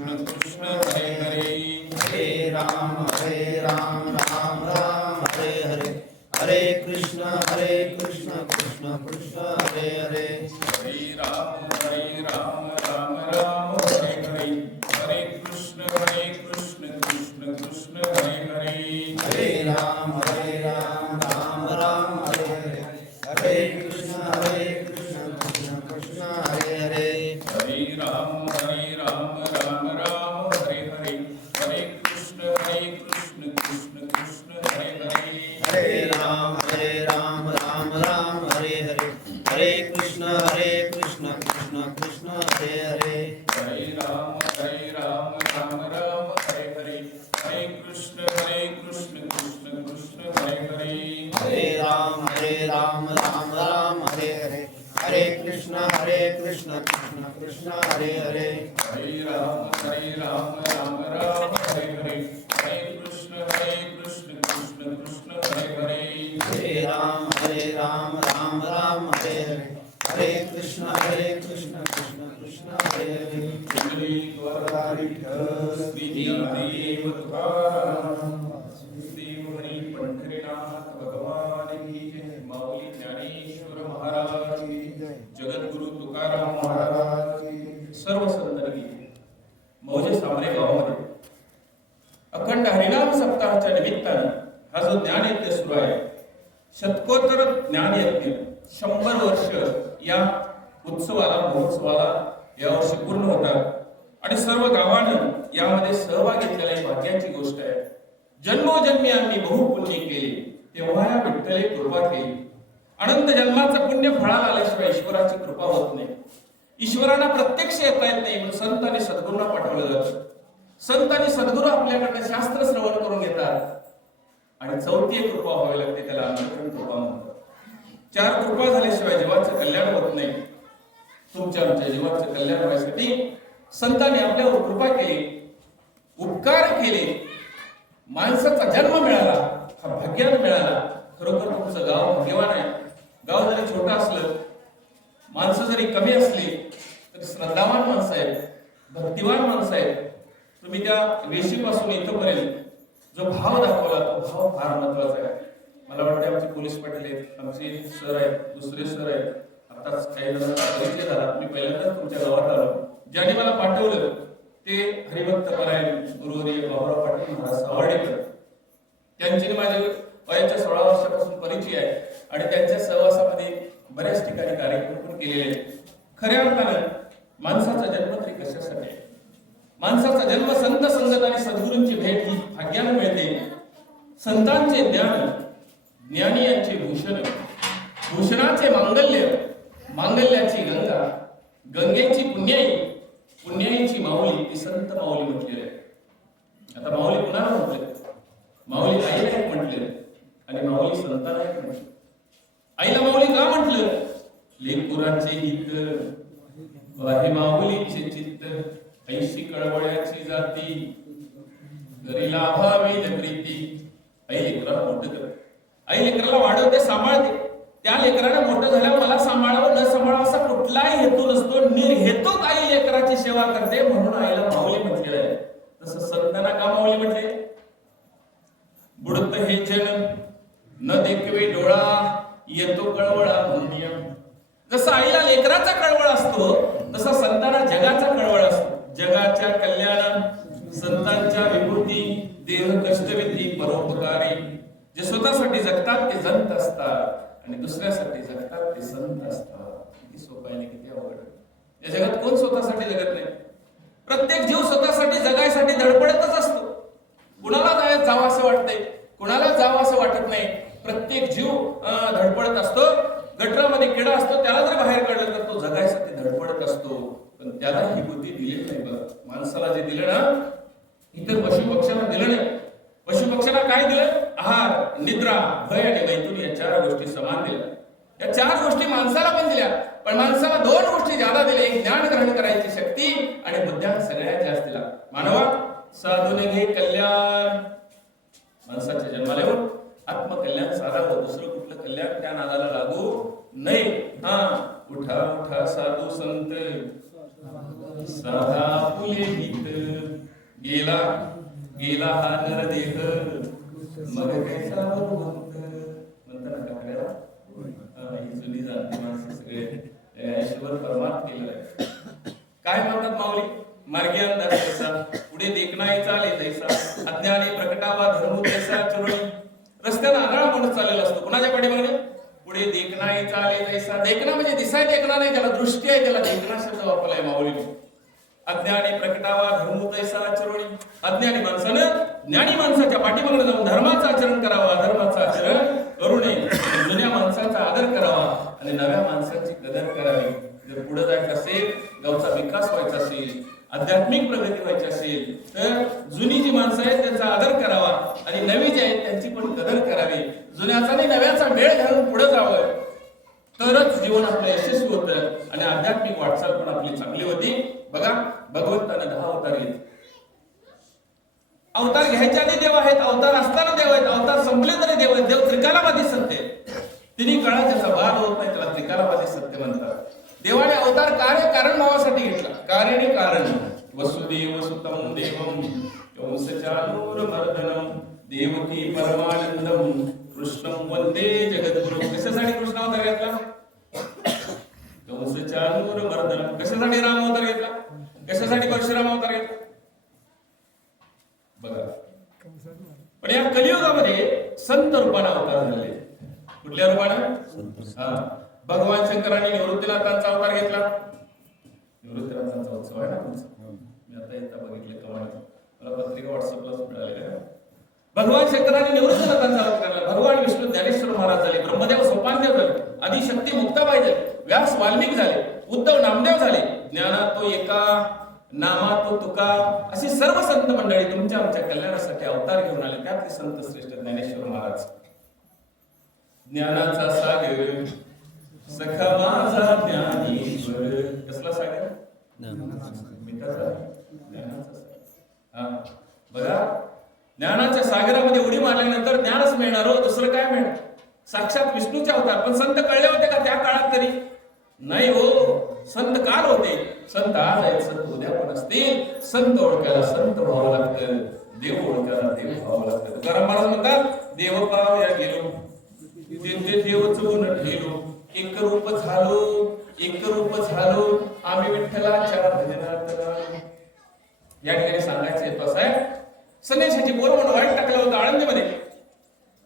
कृष्ण कृष्ण हरे हरे, हरे राम राम राम हरे हरे, हरे कृष्ण कृष्ण कृष्ण हरे हरे, हरे राम राम राम हरे हरे, हरे कृष्ण कृष्ण कृष्ण हरे हरे, हरे राम राम राम हरे हरे, हरे कृष्ण कृष्ण कृष्ण हरे हरे, हरे राम राम राम हरे हरे, हरे कृष्ण कृष्ण कृष्ण हरे हरे, हरे राम राम राम हरे हरे, हरे कृष्ण कृष्ण कृष्ण हरे हरे, हरे राम राम राम हरे हरे, हरे कृष्ण कृष्ण कृष्ण हरे हरे, हरे राम राम राम हरे हरे, हरे कृष्ण कृष्ण कृष्ण हरे हरे, हरे राम राम हरे हरे, हरे कृष्ण कृष्ण कृष्ण हरे हरे, हरे राम राम हरे हरे, हरे कृष्ण कृष्ण कृष्ण हरे हरे, पुंडलीकवरधारी विठ्ठल श्री ज्ञानदेव तुकाराम देव हरी पंढरीनाथ भगवान की जय, माऊली ज्ञानेश्वर महाराज की जय, जगद्गुरु तुकाराम महाराज की जय, सर्व संतांनी मौजे सामरे गावामध्ये अखंड हरिनाम सप्ताहाच्या निमित्तानं हा जो ज्ञान यज्ञ सुरू आहे, शतकोत्तर ज्ञान यज्ञ 100 वर्ष या उत्सवाला महोत्सवाला यावर्षी पूर्ण होतात आणि सर्व गावानं यामध्ये सहभाग घेतलेला ही भाग्याची गोष्ट आहे. जन्मोजन्मी आम्ही बहुपुण्य केले तेव्हा या विठ्ठले कृपा केली. अनंत जन्माचं पुण्य फळाला आल्याशिवाय ईश्वराची कृपा होत नाही. ईश्वराला प्रत्यक्ष येता येत नाही म्हणून संत आणि सद्गुरूंना पाठवलं जातं. संत आणि सद्गुरू आपल्याकडे शास्त्र श्रवण करून घेतात आणि चौथी कृपा व्हावी लागते, त्याला अनुकरण कृपा म्हणतात. 4 कृपा झाल्याशिवाय जीवाचं कल्याण होत नाही. तुमच्या आमच्या जीवाचं कल्याण व्हायसाठी संतांनी आपल्यावर कृपा केली, उपकार केले, माणसाचा जन्म मिळाला, हा भाग्यानं मिळाला. खरोखर तुमचं गाव भाग्यवान आहे. गाव जरी छोटं असलं, माणसं जरी कमी असली तरी श्रद्धावान माणसं आहेत, भक्तिवान माणसं आहेत. तुम्ही त्या वेशीपासून इथपर्यंत जो भाव दाखवला तो भाव फार महत्वाचा आहे. मला वाटतं आमचे पोलीस पाटील आहेत, आमचे सर आहेत, दुसरे सर आहेत. आताच काही जणांचा परिचय झाला. मी पहिल्यांदाच तुमच्या गावात आलो. ज्यांनी मला पाठवलं ते हरिभक्त परायण गुरुवर्य बाबुराव पाटील महाराज सावर्डेकर. त्यांचे माझे वयाच्या 16 वर्षापासून परिचय आहे आणि त्यांच्या सहवासामध्ये बऱ्याच ठिकाणी कार्यक्रम पण केलेले आहेत. खऱ्या अर्थानं माणसाचा जन्म तरी कशासाठी आहे? माणसाचा जन्म संत संगत आणि सद्गुरूंची भेट ही भाग्यानं मिळते. संतांचे ज्ञान, ज्ञानी यांचे भूषण, भूषणाचे मांगल्य, मांगल्याची गंगा, गंगेची पुण्याई, पुण्याईची माऊली, ती संत माऊली म्हटलेली आहे. आता माऊली कुणाला म्हटले? माऊली आईला एक म्हटले आणि माऊली संतांना एक म्हटले. आईला माऊली का म्हटलं? लेकुराचे हित वाहे माऊलीचे चित्त, ऐशी कळवळ्याची जाती, घरी लाभावी प्रीती. आई लेकराला मोठं करते, आई लेकराला वाढवते, सांभाळते. त्या लेकराला मोठं झाल्यावर मला सांभाळावं न सांभाळावं असा कुठलाही हेतू नसतो. निर्हेतुक आई लेकराची सेवा करते, म्हणून आईला माऊली म्हटलेलं आहे. तसं संतांना का माऊली म्हटले? बुडत हे जन न देखवे डोळा, येतो कळवळा पुण्य. जसं आईला लेकराचा कळवळ असतो तसा संतांना जगाचा कळवळ असतो. जगाच्या कल्याण, संतांच्या विभूती, देह कष्टविधी परोपकारी. जे स्वतःसाठी जगतात ते संत असतात आणि दुसऱ्यासाठी जगतात ते संत असतात. किती सोपं आहे, किती अवघड आहे. या जगात कोण स्वतःसाठी जगत नाही. प्रत्येक जीव स्वतःसाठी जगायसाठी धडपडतच असतो. कुणाला जावं असं वाटतंय, कुणाला जावं असं वाटत नाही. प्रत्येक जीव धडपडत असतो. गटरामध्ये किडा असतो, त्याला जर बाहेर काढलं तर तो जगायसाठी धडपडत असतो. पण त्याला ही बुद्धी दिली नाही. बघ, माणसाला जे दिलं ना, इतर पशुपक्ष्यांना दिलं नाही. पशुपक्ष्यांना काय दिलं? आहार, निद्रा, भय आणि मैथुन या 4 गोष्टी समान दिल्या. या 4 गोष्टी माणसाला पण दिल्या, पण माणसाला 2 गोष्टी ज्यादा दिल्या. एक ज्ञान ग्रहण करायची शक्ती आणि बुद्ध्यान सगळ्यात जास्त दिला. मानवा साधूने घे कल्याण. माणसाच्या जन्माला येऊन आत्मकल्याण साधावं, दुसरं कुठलं कल्याण त्या नादाला लागू नये. हा, उठा उठा साधू संत, साधा फुले गीत गेला गेला हा नरदेह मग कैसा भगवंत म्हणतात का आपल्याला ही जुनी जाती माणसं सगळे ईश्वर परमात्मा केलं आहे. काय म्हणतात माऊली मार्गी अंदाज तैसा पुढे देखणाही चाले तैसा अज्ञानी प्रकटावा धर्म तैसा चुरळी. रस्त्याला आंधळा माणूस चाललेला असतो कुणाच्या पाठीमागे पुढे देखणाही चाले तैसा. देखणा म्हणजे दिसाय देखणा नाही त्याला दृष्टी आहे त्याला देखणा शब्द वापरलाय माऊलीने. अज्ञानी प्रकटावा धर्म तैसा चुरळी. अज्ञानी माणसानं ज्ञानी माणसाच्या पाठीमागे जाऊन धर्माचं आचरण करावं अधर्माचं आचरण करू नये. जुन्या माणसाचा आदर करावा आणि नव्या माणसाची कदर करावी. जर पुढे जायचं असेल गावचा विकास व्हायचा असेल आध्यात्मिक प्रगती व्हायची असेल तर जुनी जी माणसं आहेत त्यांचा आदर करावा आणि नवी जी आहेत त्यांची पण कदर करावी. जुन्याचा आणि नव्याचा मेळ घालून पुढे जावं तरच जीवन आपलं यशस्वी होतं आणि आध्यात्मिक वाटचाल पण आपली चांगली होती. बघा भगवंताने 10 अवतार घेतले. अवतार घ्यायच्या आधी देव आहेत अवतार असताना देव आहेत अवतार संपले तरी देव आहेत. देव त्रिकालावादी सत्य तिन्ही काळात त्याचा बाद होत नाही त्याला त्रिकालावादी सत्य म्हणतात. देवाने अवतार कार्य कारण भावासाठी घेतला. कार्य आणि कारण वसुदेव सुतम देवम कंसचानूरमर्दनम देवकी परमानंदम कृष्णं वंदे जगद्गुरु. कशासाठी कृष्ण अवतार घेतला? कंसचानूरमर्दनम. कशासाठी राम अवतार घेतला? कशासाठी परशुराम अवतार घेतला? बघा पण या कलियुगामध्ये संत रूपाने अवतार झाले. कुठल्या रूपाने? भगवान शंकरांनी निवृत्तीनाथांचा अवतार घेतला. निवृत्तीनाथांचा उत्सव आहे ना मी आता येता बघितले कमाल मला पत्रिका व्हॉट्सअपला मिळाली. भगवान शंकरांनी निवृत्तीनाथांचा अवतार केला. भगवान विष्णू ज्ञानेश्वर महाराज झाले. ब्रह्मदेव सोपानदेव झाले. आदिशक्ती मुक्ताबाई झाले. व्यास वाल्मिक झाले. उद्धव नामदेव झाले. ज्ञानात तो एका नामात तो तुका अशी सर्व संत मंडळी तुमच्या आमच्या कल्याणासाठी अवतार घेऊन आले. त्यातले संत श्रेष्ठ ज्ञानेश्वर महाराज. ज्ञानाचा सागर सखा माझा ज्ञानेश्वर. कसला सागर? मिठाचा ज्ञानाचा सागर. बघा ज्ञानाच्या सागरामध्ये उडी मारल्यानंतर ज्ञानच मिळणार हो दुसरं काय मिळणार? साक्षात विष्णूचे अवतार. पण संत कळले होते का त्या काळात तरी? नाही हो. संत काल होते संत आज आहेत संत उद्या पण असतील. संत ओळखायला संत व्हावं लागतं देव ओळखायला देव व्हावं लागतं. तुकाराम महाराज म्हणतात देव पाव या गेलो ते देव चुकून ठेलो एक रूप झालो आम्ही विठ्ठलाच्या भजनात. या ठिकाणी सांगायचं येतो असं आहे संन्याशाची बोर म्हणून वाईट टाकलं होतं आळंदीमध्ये.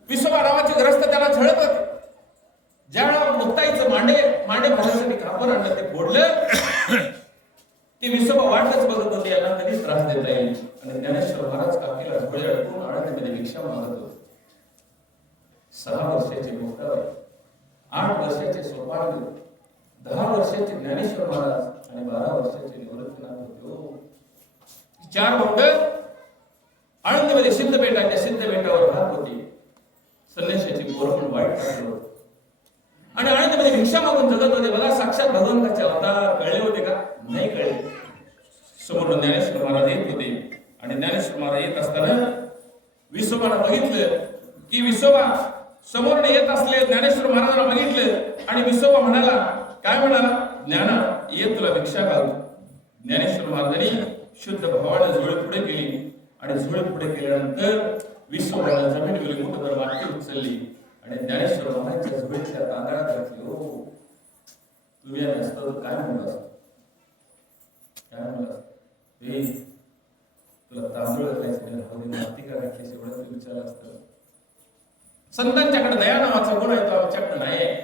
विसोबा नावाचे ग्रस्त त्याला झळत होते. ज्या मुक्ताईचं मांडे भरण्यासाठी कापड आणलं ते फोडलं. ती विसोबा वाटच बघत होती यांना कधी त्रास देता येईल. आणि ज्ञानेश्वर महाराज काकीला डोळे अडकून आळंदीमध्ये भिक्षा मागत होते. 6 वर्षाचे मुक्ताबाई, 8 वर्षाचे सोपानदेव, 10 वर्षाचे ज्ञानेश्वर महाराज आणि 12 वर्षाचे निवृत्तीनाथ होते. 4 मुंड आळंदीमध्ये सिद्धपेठाच्या सिद्धपेठावर राहत होती. संन्याशाची पोर म्हणून वाईट टाकलं होतं आणि आळंदीमध्ये भिक्षा मागून जगत होते. बघा साक्षात भगवंताचे अवतार कळले होते का? नाही कळले. समोर ज्ञानेश्वर महाराज येत होते आणि ज्ञानेश्वर महाराज येत असताना विसोबाला बघितलं की विसोबा समोर येत असले. ज्ञानेश्वर महाराजांना बघितलं आणि विसोबा म्हणाला काय म्हणाला? ज्ञाना ये तुला भिक्षा घालू. ज्ञानेश्वर महाराजांनी शुद्ध भावाने झोळी पुढे केली आणि झोळी पुढे केल्यानंतर विसोबाला जमिनीवर मोठभर माती उचलली आणि ज्ञानेश्वर महाराजांच्या झोळीतल्या तांदळात घातली. हो तुम्ही असतो काय म्हणला? काय म्हणला? तुला तांदूळ घालायचं माती का घातली एवढं विचारलं असतं. संतांच्याकडे दया नावाचा गुण आहे तो आमच्याकडे नाही आहे.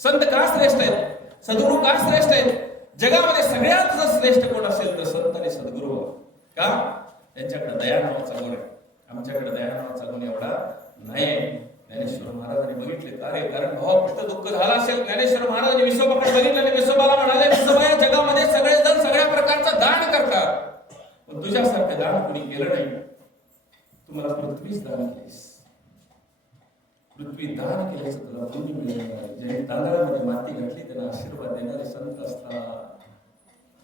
संत का श्रेष्ठ आहेत? सद्गुरू का श्रेष्ठ आहेत? जगामध्ये सगळ्यात जर श्रेष्ठ कोण असेल तर संत आणि सद्गुरू. का? त्यांच्याकडे दया नावाचा गुण आहे. आमच्याकडे दया नावाचा गुण एवढा नाही आहे. ज्ञानेश्वर महाराजांनी बघितले कार्य कारण भावापुष्ट दुःख झाला असेल. ज्ञानेश्वर महाराजांनी विसोबाकडे बघितलं आणि विसोबाला म्हणाले विसोबा या जगामध्ये सगळेजण सगळ्या प्रकारचं दान करतात पण तुझ्यासारखं दान कोणी केलं नाही. तुम्हाला पृथ्वीच दान केलीस. पृथ्वी दान केल्याचं तुला पुण्य मिळणार. ज्यांनी तांदळामध्ये माती घातली त्यांना आशीर्वाद देणारे संत असतात.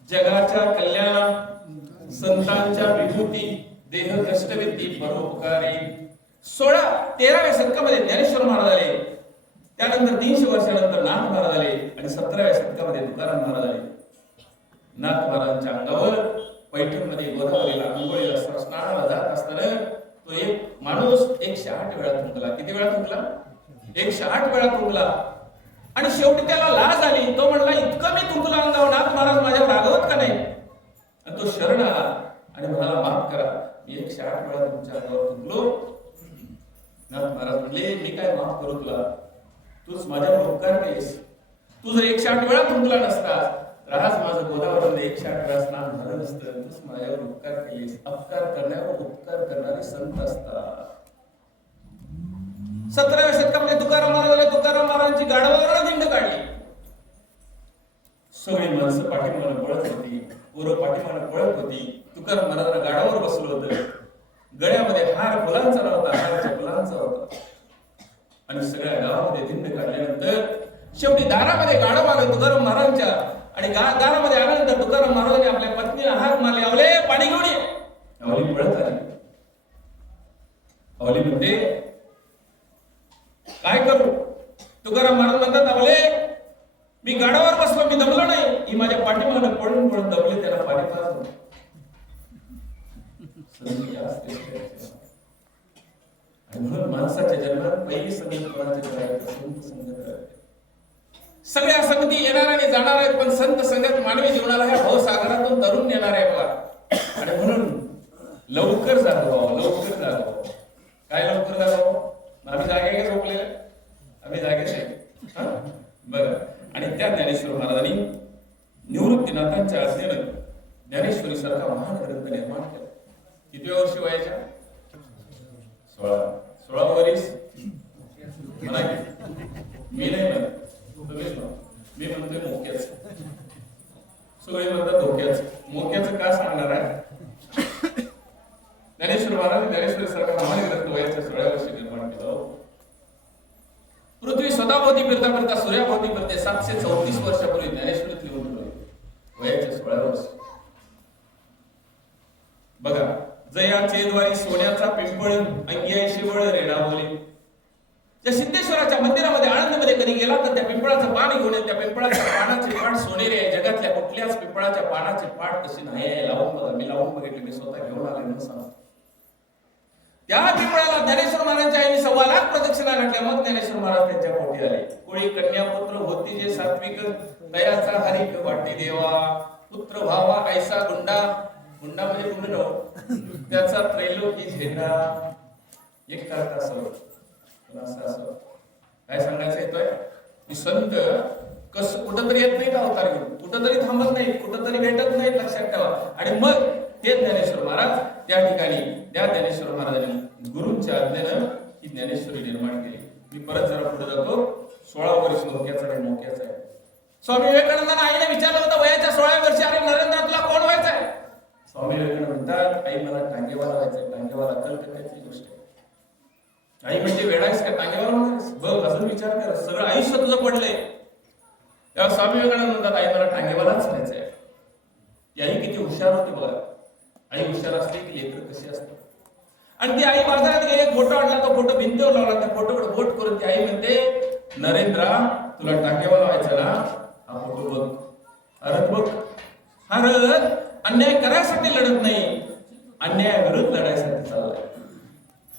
जगाच्या कल्याण संतांच्या विभूती देह कष्टविद्धी परोपकारी. 13व्या शतकामध्ये ज्ञानेश्वर महाराज आले. त्यानंतर 300 वर्षानंतर नाथ महाराज आले आणि 17व्या शतकामध्ये तुकाराम महाराज आले. नाथ महाराजांच्या अंगावर पैठणमध्ये गोदावरीला आंघोळीला स्नानाला जात असताना तो एक माणूस 108 वेळा थुंकला. किती वेळा थुंकला? 108 वेळा थुंकला. आणि शेवटी त्याला लाज आली. तो म्हणला, इतकं मी थुंकलं अंगावर, नाथ महाराज माझ्यावर रागवत का नाही? आणि तो शरण आला आणि म्हणाला, माफ करा, मी 108 वेळा तुमच्या अंगावर थुंकलो. नाथ महाराज म्हणले, मी काय माफ करू तुला? तूच माझ्यावर उपकार केलेस. तू जर 108 वेळा थुंकला नसता तर आज माझं गोदावरीमध्ये 108 वेळा स्नान झालं नसतं. तूच माझ्यावर उपकार केलेस. अपकार करण्यावर उपकार करणारे संत असतात. 17व्या शतकामध्ये तुकाराम महाराजांची गाढवावरून दिंड काढली. सगळी माणसं पाठीमागं पळत होती, पोरं पाठीमागं पळत होती. तुकाराम महाराजांना गाढवावर बसलं होतं. गळ्यामध्ये हार फुलांचा नव्हता, हाराच्या फुलांचा होता. आणि सगळ्या गावामध्ये दिंड काढल्यानंतर शेवटी दारामध्ये गाढव आलं तुकाराम महाराजांच्या. आणि दारामध्ये आल्यानंतर तुकाराम महाराजांनी आपल्या पत्नीला हाक मारले, अवले पाणी घेऊन ये. अवली पळत आली. अवली म्हणते, काय करू? तुकाराम महाराज म्हणतात, अवले मी गाढवावर बसलो, मी दमलो नाही. ही माझ्या पाठीमागं पळून पळून दमले, त्याला पाणी पाजलं. म्हणून माणसाच्या जन्मात पहिली संगत कोणाची करायची? संत संगत करायची. सगळ्या संगती येणार आणि जाणार आहेत, पण संत संगत मानवी जीवनाला ह्या भवसागरातून तरुण नेणार आहे बघा. आणि म्हणून लवकर जागो, लवकर जागो. काय लवकर जागो? आम्ही जागे का झोपले? आम्ही जागेच आहे बघा. आणि त्या ज्ञानेश्वर महाराजांनी निवृत्तीनाथांच्या आज्ञेनं ज्ञानेश्वरी सारखा महान ग्रंथ निर्माण केला. किती वर्ष वयाच्या? 16 वर्ष. म्हणा मी नाही म्हणत, मी म्हणतोय मोक्याच. सगळे म्हणतात धोक्याच. मोक्याचं का सांगणार आहे? ज्ञानेश्वर महाराज ज्ञानेश्वरी सारखा महान ग्रंथ वयाच्या 16 वर्षी निर्माण केला. पृथ्वी स्वतःभोवती फिरता फिरता सूर्याभोवती फिरते. 734 वर्षापूर्वी ज्ञानेश्वरीत लिहून ठेवले वयाच्या 16 वर्ष. बघा, जयाचे द्वारी सोन्याचा पिंपळ अंगी शिवळ रेणा बोले. त्या सिद्धेश्वराच्या मंदिरामध्ये आनंदमध्ये कधी गेला तर त्या पिंपळाचं पान घेऊन त्या पिंपळाच्या पानाचे पाठ सोनेरी आहे. जगातल्या कुठल्याच पिंपळाच्या पानाचे पाठ तशी नाही आहे. लावून बघा, मी लावून बघितले, मी स्वतः घेऊन आले म्हणून सांग. त्या पिंपळाला ज्ञानेश्वर महाराजांच्या आईने 1.25 लाख प्रदक्षिणा घातल्या. मग ज्ञानेश्वर महाराज त्यांच्या पोटी आले. कोळी कन्या पुत्र होती जे सात्विक, तयाचा हरिक वाटे देवा. पुत्र भावा ऐसा गुंडा, गुंडा म्हणजे गुंड, त्याचा त्रैलोकी झेंडा. एक करता सर्व काय सांगायचं येतोय? संत कसं कुठंतरी येत नाही, अवतार घेऊन कुठंतरी थांबत नाही, कुठंतरी भेटत नाही, लक्षात ठेवा. आणि मग ते ज्ञानेश्वर महाराज त्या ठिकाणी त्या ज्ञानेश्वर महाराजांनी गुरूंच्या आज्ञेनं ही ज्ञानेश्वरी निर्माण केली. मी परत जरा पुढे जातो. 16 वर्ष धोक्याचा आहे, मोक्याचा आहे. स्वामी विवेकानंदांना आईने विचारलं होतं वयाच्या 16व्या वर्षी, अरे नरेंद्र तुला कोण व्हायचं आहे? स्वामी विवेकानंद म्हणतात, आई मला टांगेवाला व्हायचंय. टांगेवाला कलकत्त्याची गोष्ट आहे. आई म्हणजे वेडायस का? टांगेवाला होणारस? बघ, अजून विचार कर, सगळं आयुष्य तुझं पडलंय. तेव्हा स्वामी विवेकानंद म्हणतात, आई मला टांगेवालाच व्हायचंय. ती आई किती हुशार होती बघा. आई हुशार असली की लेकर कशी असतात. आणि ती आई बाजारात गेली, एक फोटो आणला, तो फोटो भिंतीवर लावला. त्या फोटोकडे बोट करून ती आई म्हणते, नरेंद्रा तुला टांगेवाला व्हायचा ना, हा फोटो बघ. अरे बघ, हा रथ अन्याय करायसाठी लढत नाही, अन्याय विरुद्ध लढायसाठी चाललाय.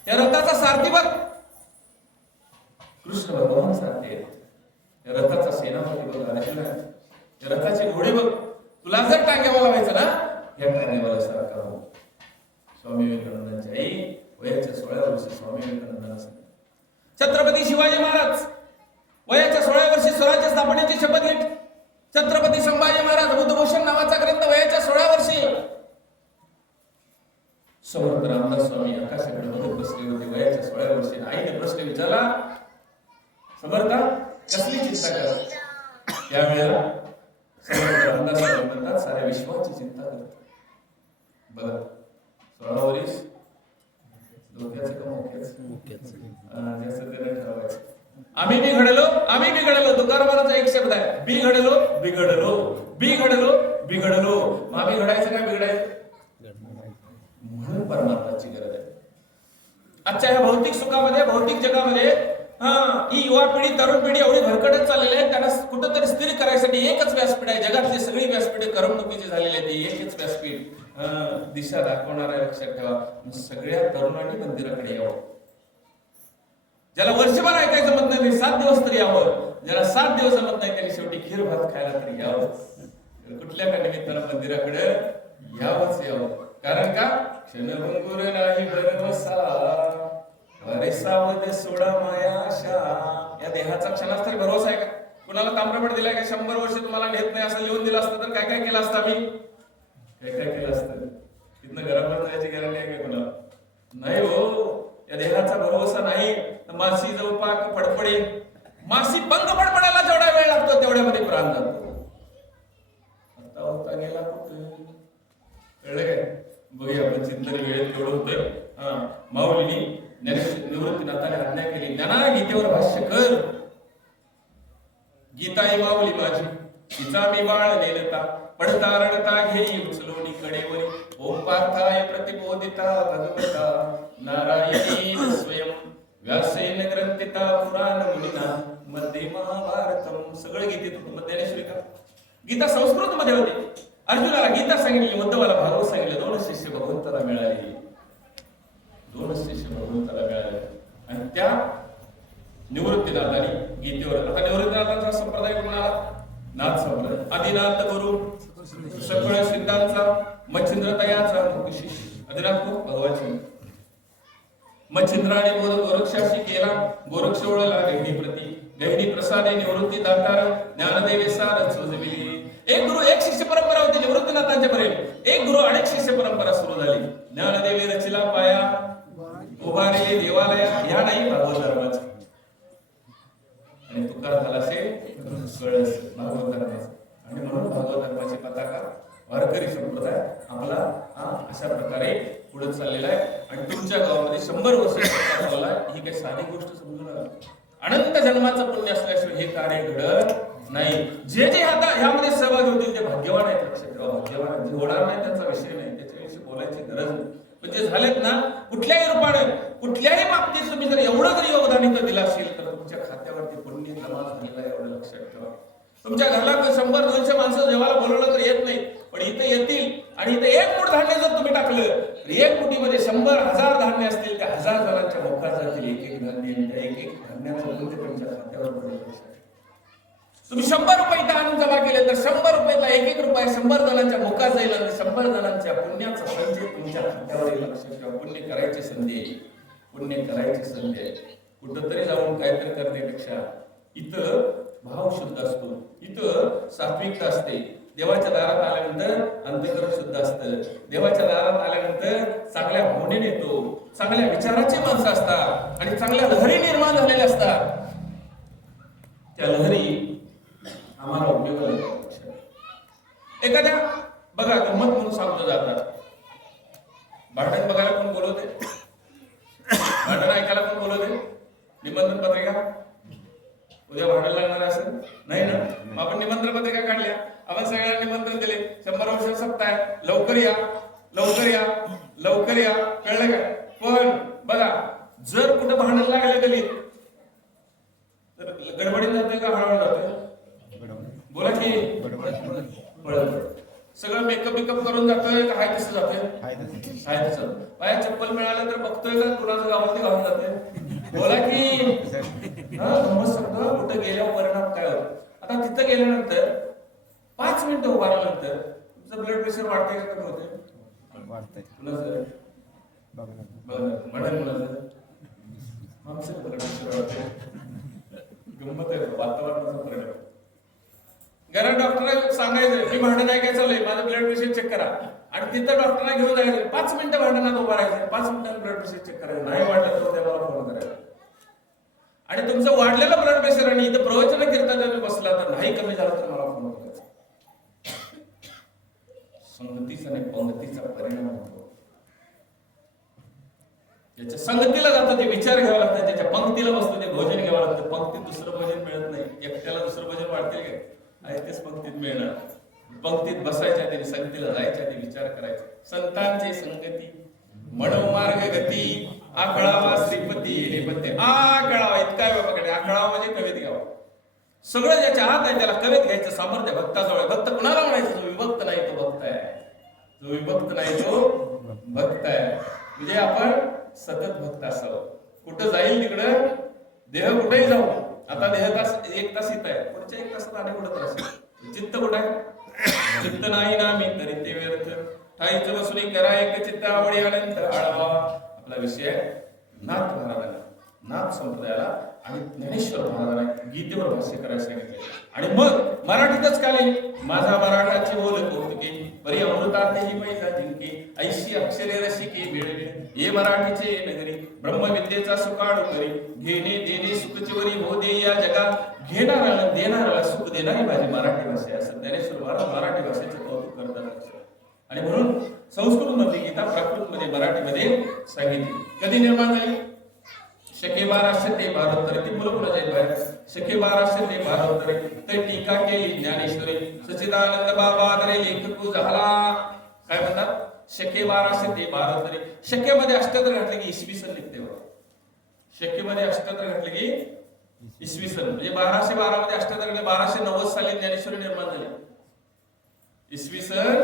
त्या रथाचा सारथी बघ, कृष्ण भगवान सारथे. त्या रथाचा सेनापती बघ अर्जुन. त्या रथाचे घोडे बघ. तुला जर टांगेवाला व्हायचं ना, या टांगेवाला सारखा हो. स्वामी विवेकानंदांची आई वयाच्या 16 वर्षी स्वामी विवेकानंदांना सांगितलं. छत्रपती शिवाजी महाराज वयाच्या 16 वर्षी स्वराज्य स्थापनेची शपथ घेतली. छत्रपती संभाजी महाराज बुद्धभूषण नावाचा ग्रंथ वयाच्या 16 वर्षी. समर्थ रामदास स्वामी आकाशाकडे बघत बसले होते वयाच्या 16 वर्षी. आईने प्रश्न विचारला, समर्था कसली चिंता करत? त्यावेळेला समर्थ रामदास स्वामी म्हणतात, साऱ्या विश्वाची चिंता करत. बघा, 16 वर्ष डोक्याचं का मोक्याचं? ज्याचं त्याला ठरवायचं. आम्ही बिघडलो. तुकारामांचा एक शब्द आहे, बिघडलो. मग आम्ही घडायचं काय? बिघडायचं. म्हणून परमार्थाची गरज आहे. आजच्या ह्या भौतिक सुखामध्ये, भौतिक जगामध्ये ही युवा पिढी, तरुण पिढी एवढी भरकटत चाललेली आहे. त्यांना कुठंतरी स्थिर करायसाठी एकच व्यासपीठ आहे. जगातली सगळी व्यासपीठे करमणुकीची झालेली आहे. एकच व्यासपीठ दिशा दाखवणार आहे, लक्षात ठेवा. सगळ्या तरुणांनी मंदिराकडे यावं. ज्याला वर्षभर ऐकायचं मत नाही 7 दिवस तरी यावं. ज्याला 7 दिवस जमत नाही त्यांनी शेवटी खीर भात खायला तरी यावं. कुठल्या का निमित्तानं मंदिराकडे यावं. कारण का क्षणभंगुर नाही भरवसा, अरे सावध सोडा माया आशा. या देहाचा क्षणास तरी भरोसा आहे का? कुणाला ताम्रपट दिलाय का? 100 वर्ष तुम्हाला नेत नाही असं लिहून दिलं असतं तर काय काय केलं असतं आम्ही? काय केलं असतं? तिथनं घरामध्ये जायची गॅरंटी आहे का कुणाला? नाही हो. या देहाचा भरोसा नाही. मासी जवपाक फडफडे. मासी पंख फडफडायला जेवढा वेळ लागतो तेवढ्यामध्ये प्राण जातो. आता होता गेला कुठे? कळलं काय? बघूया आपण चिंतन वेळेत केवढं होतंय. माऊलीनी निवृत्तीनाथाने आज्ञा केली, ज्ञाना गीतेवर भाष्य कर. गीता ही माऊली माझी, तिचा मी बाळ नेलता. पडता रडता घेई उचलोनी कडेवरी. ओम पार्थाय प्रतिबोधिता भगवता नारायणी स्वयं व्यासेन ग्रंथिता पुराण मुनिना मध्ये महाभारतम. सगळं गीतेत होतं. मग ज्ञानेश्वरी का? गीता संस्कृत मध्ये होती. अर्जुनाला गीता सांगितली, उद्धवाला भागवत सांगितलं. 2 शिष्य भगवंताला मिळाले. 2 शिष्य भगवंताला मिळाले. आणि त्या निवृत्तीनाथांनी गीतेवर. आता निवृत्तीनाथांचा संप्रदाय कोणाला? नाथ संप्रदाय. आदिनाथ गुरु सकळ सिद्धांचा मच्छिंद्र तयाचा मुख्य शिष्य. आदिनाथ गुरु भगवान मच्छिंद्राने बोध गोरक्षाशी केला. गोरक्ष ओळला गहिनी प्रती. गहिनी प्रसादे निवृत्ती दातार ज्ञानदेवे सार सोजविली. एक गुरु एक शिष्य परंपरा होती निवृत्तीनाथांच्या पर्यंत. एक गुरु अनेक शिष्य परंपरा सुरू झाली. ज्ञानदेवे रचिला पाया, उभारले देवालया. या नाही भागवत धर्माचा. आणि तुकार झालासे कळस भागवत धर्माचा. आणि म्हणून भागवत धर्माची पताका वारकरी संप्रदाय आपला अशा प्रकारे पुढे चाललेला आहे. आणि तुमच्या गावामध्ये 100 वर्ष ही काही साधी गोष्ट समजू नका. अनंत जन्माचं पुण्य असल्याशिवाय हे कार्य घडत नाही. जे आता ह्यामध्ये सहभागी होतील ते भाग्यवान आहेत. लक्षात ठेवा, भाग्यवान. जे होणार नाही त्यांचा विषय नाही, त्याच्याविषयी बोलायची गरज नाही. पण जे झालेत ना, कुठल्याही रूपाने कुठल्याही बाबतीत तुम्ही जर एवढं जरी योगदान इथं दिलं असेल तर तुमच्या खात्यावरती पुण्य जमा झालेलं आहे. एवढं लक्षात ठेवा. तुमच्या घरला 100-200 माणसं जेव्हा बोलवलं तर येत नाही, पण इथं येतील. आणि इथं 1 मूठ धान्य जर तुम्ही टाकलं तर 1 मुठीमध्ये 100,000 धान्य असतील. त्या 1000 जणांच्या मुखात जातील एक धान्य. त्या एक धान्याचं मूल्य तुमच्या खात्यावर पडेल. तुम्ही 100 रुपये इथं आणून जमा केले तर 100 रुपयाला 1 रुपया 100 जणांच्या मुखात जाईल. आणि 100 जणांच्या पुण्याचा संधी तुमच्या खात्यावर येईल. लक्षात ठेवा, पुण्य करायची संधी आहे. पुण्य करायची संधी आहे. कुठंतरी जाऊन काहीतरी करण्यापेक्षा इथं भाव शुद्ध असतो. इथं सात्विकता असते. देवाच्या दारात आल्यानंतर अंतःकरण शुद्ध असतं. देवाच्या दारात आल्यानंतर चांगल्या भावनेने येतो. चांगल्या विचाराचे माणसं असतात आणि चांगल्या लहरी निर्माण झालेल्या असतात. त्या लहरी आम्हाला उपयोगाला येतात. एखाद्या बघा गंमत म्हणून सांगतो जातात. भांडण बघायला कोण बोलवते? भांडण ऐकायला कोण बोलवते? निमंत्रण पत्रिका. उद्या भांडण लागणार असेल नाही ना? आपण निमंत्रण पत्रिका काढल्या. आपण सगळ्यांना निमंत्रण दिले. 100 वर्ष सप्ताह, लवकर या, लवकर या, लवकर या. कळलं का? पण बघा, जर कुठं भांडण लागलं गलीत तर गडबडीत जातोय का हळूहळू जातोय? बोला की सगळं मेकअप करून जातोय का हाय तसं जातोय? हाय तसं. पाया चप्पल मिळालं तर बघतोय का कुणाचं गावामध्ये घालून जातोय? बोला की समजा कुठं गेल्यावर परिणाम काय होतो? आता तिथं गेल्यानंतर 5 मिनिटं उभा राहिल्यानंतर तुमचं ब्लड प्रेशर वाढतंय का कमी होतंय? वाढतंय. कुणाचं? म्हणेल कुणाचं? आमचं ब्लड प्रेशर वाढतंय. गंमत आहे, वातावरणाचा परिणाम. घरात डॉक्टरला सांगायचं मी भांडण ऐकायचं चाललंय, माझं ब्लड प्रेशर चेक करा. आणि तिथं डॉक्टरला घेऊन जायचं. 5 मिनिटं भांडणात उभा राहायचं. 5 मिनिटात ब्लड प्रेशर चेक करायचं. नाही वाटलं तर उद्या मला फोन करायचा. आणि तुमचं वाढलेलं ब्लड प्रेशर आणि इथं प्रवचन कीर्तनाला बसला तर नाही कमी झालं तर मला फोन करायचा. संगतीचा आणि पंगतीचा परिणाम होतो. ज्याच्या संगतीला जातं ते विचार घ्यावा लागतात. ज्याच्या पंक्तीला बसतो ते भोजन घ्यावं लागतं. पंक्तीत दुसरं भोजन मिळत नाही. एकट्याला दुसरं भोजन वाढतील का? आहे तेच पंक्तीत मिळणार. पंक्तीत बसायच्या आधी, संगतीला जायच्या आधी विचार करायचा. संतांची संगती मनोमार्ग गती आकळावा श्रीपती नेपथ्य. आकळावा इतका बापाकडे. आकळावा म्हणजे कवेत घ्यावा. सगळं ज्याच्या हात आहे त्याला कवेत घ्यायचं सामर्थ्य भक्ताजवळ. भक्त कुणाला म्हणायचं? जो विभक्त नाही तो भक्त आहे. जो विभक्त नाही तो भक्त आहे. म्हणजे आपण सतत भक्त असावं. कुठं जाईल तिकडं देह कुठेही जाऊ. आता देह तास 1 तास इथं आहे, पुढच्या 1 तासात आणि कुठं त्रास. चित्त कुठं आहे? चित्त नाही ना मी तरी ते व्यर्थ. ठाईच बसुनी करा एक चित्त आवडी अनंत आळवा. आपला विषय नाथ महाराजांना, नाथ संप्रदायाला आणि ज्ञानेश्वर महाराजांना गीतेवर भाष्य करायला सांगितले. आणि मग मराठीतच का नाही? माझा मराठाची बोल कौतुके परी अमृतातेही पैसा जिंके ऐशी अक्षरे रसिके मिळवे. ये मराठीचे नगरी ब्रह्मविद्येचा सुकाळू करी घेणे देणे सुखचिवरी हो दे या जगात घेणारा देणारा सुख देणारी माझी मराठी भाषा आहे. असं ज्ञानेश्वर महाराज मराठी भाषेचं कौतुक करतात. आणि म्हणून संस्कृत मध्ये गीता प्राकृत मध्ये मराठीमध्ये सांगितली. कधी निर्माण झाली? शके 1272 ती मुलं कुणाचे आहेत बाहेर? शके 1272 ते टीका केली ज्ञानेश्वरी सच्चिदानंद बाबा दरे लेखक झाला. काय म्हणतात? शके 1272. शके मध्ये अष्टोत्तर घातले की इसवी सन लिखते बघा. शके मध्ये अष्टोत्तर घातले की इसवी सन, म्हणजे 1212 मध्ये अष्टोत्तर घातले. 1290 साली ज्ञानेश्वरी निर्माण झाली. इसवी सन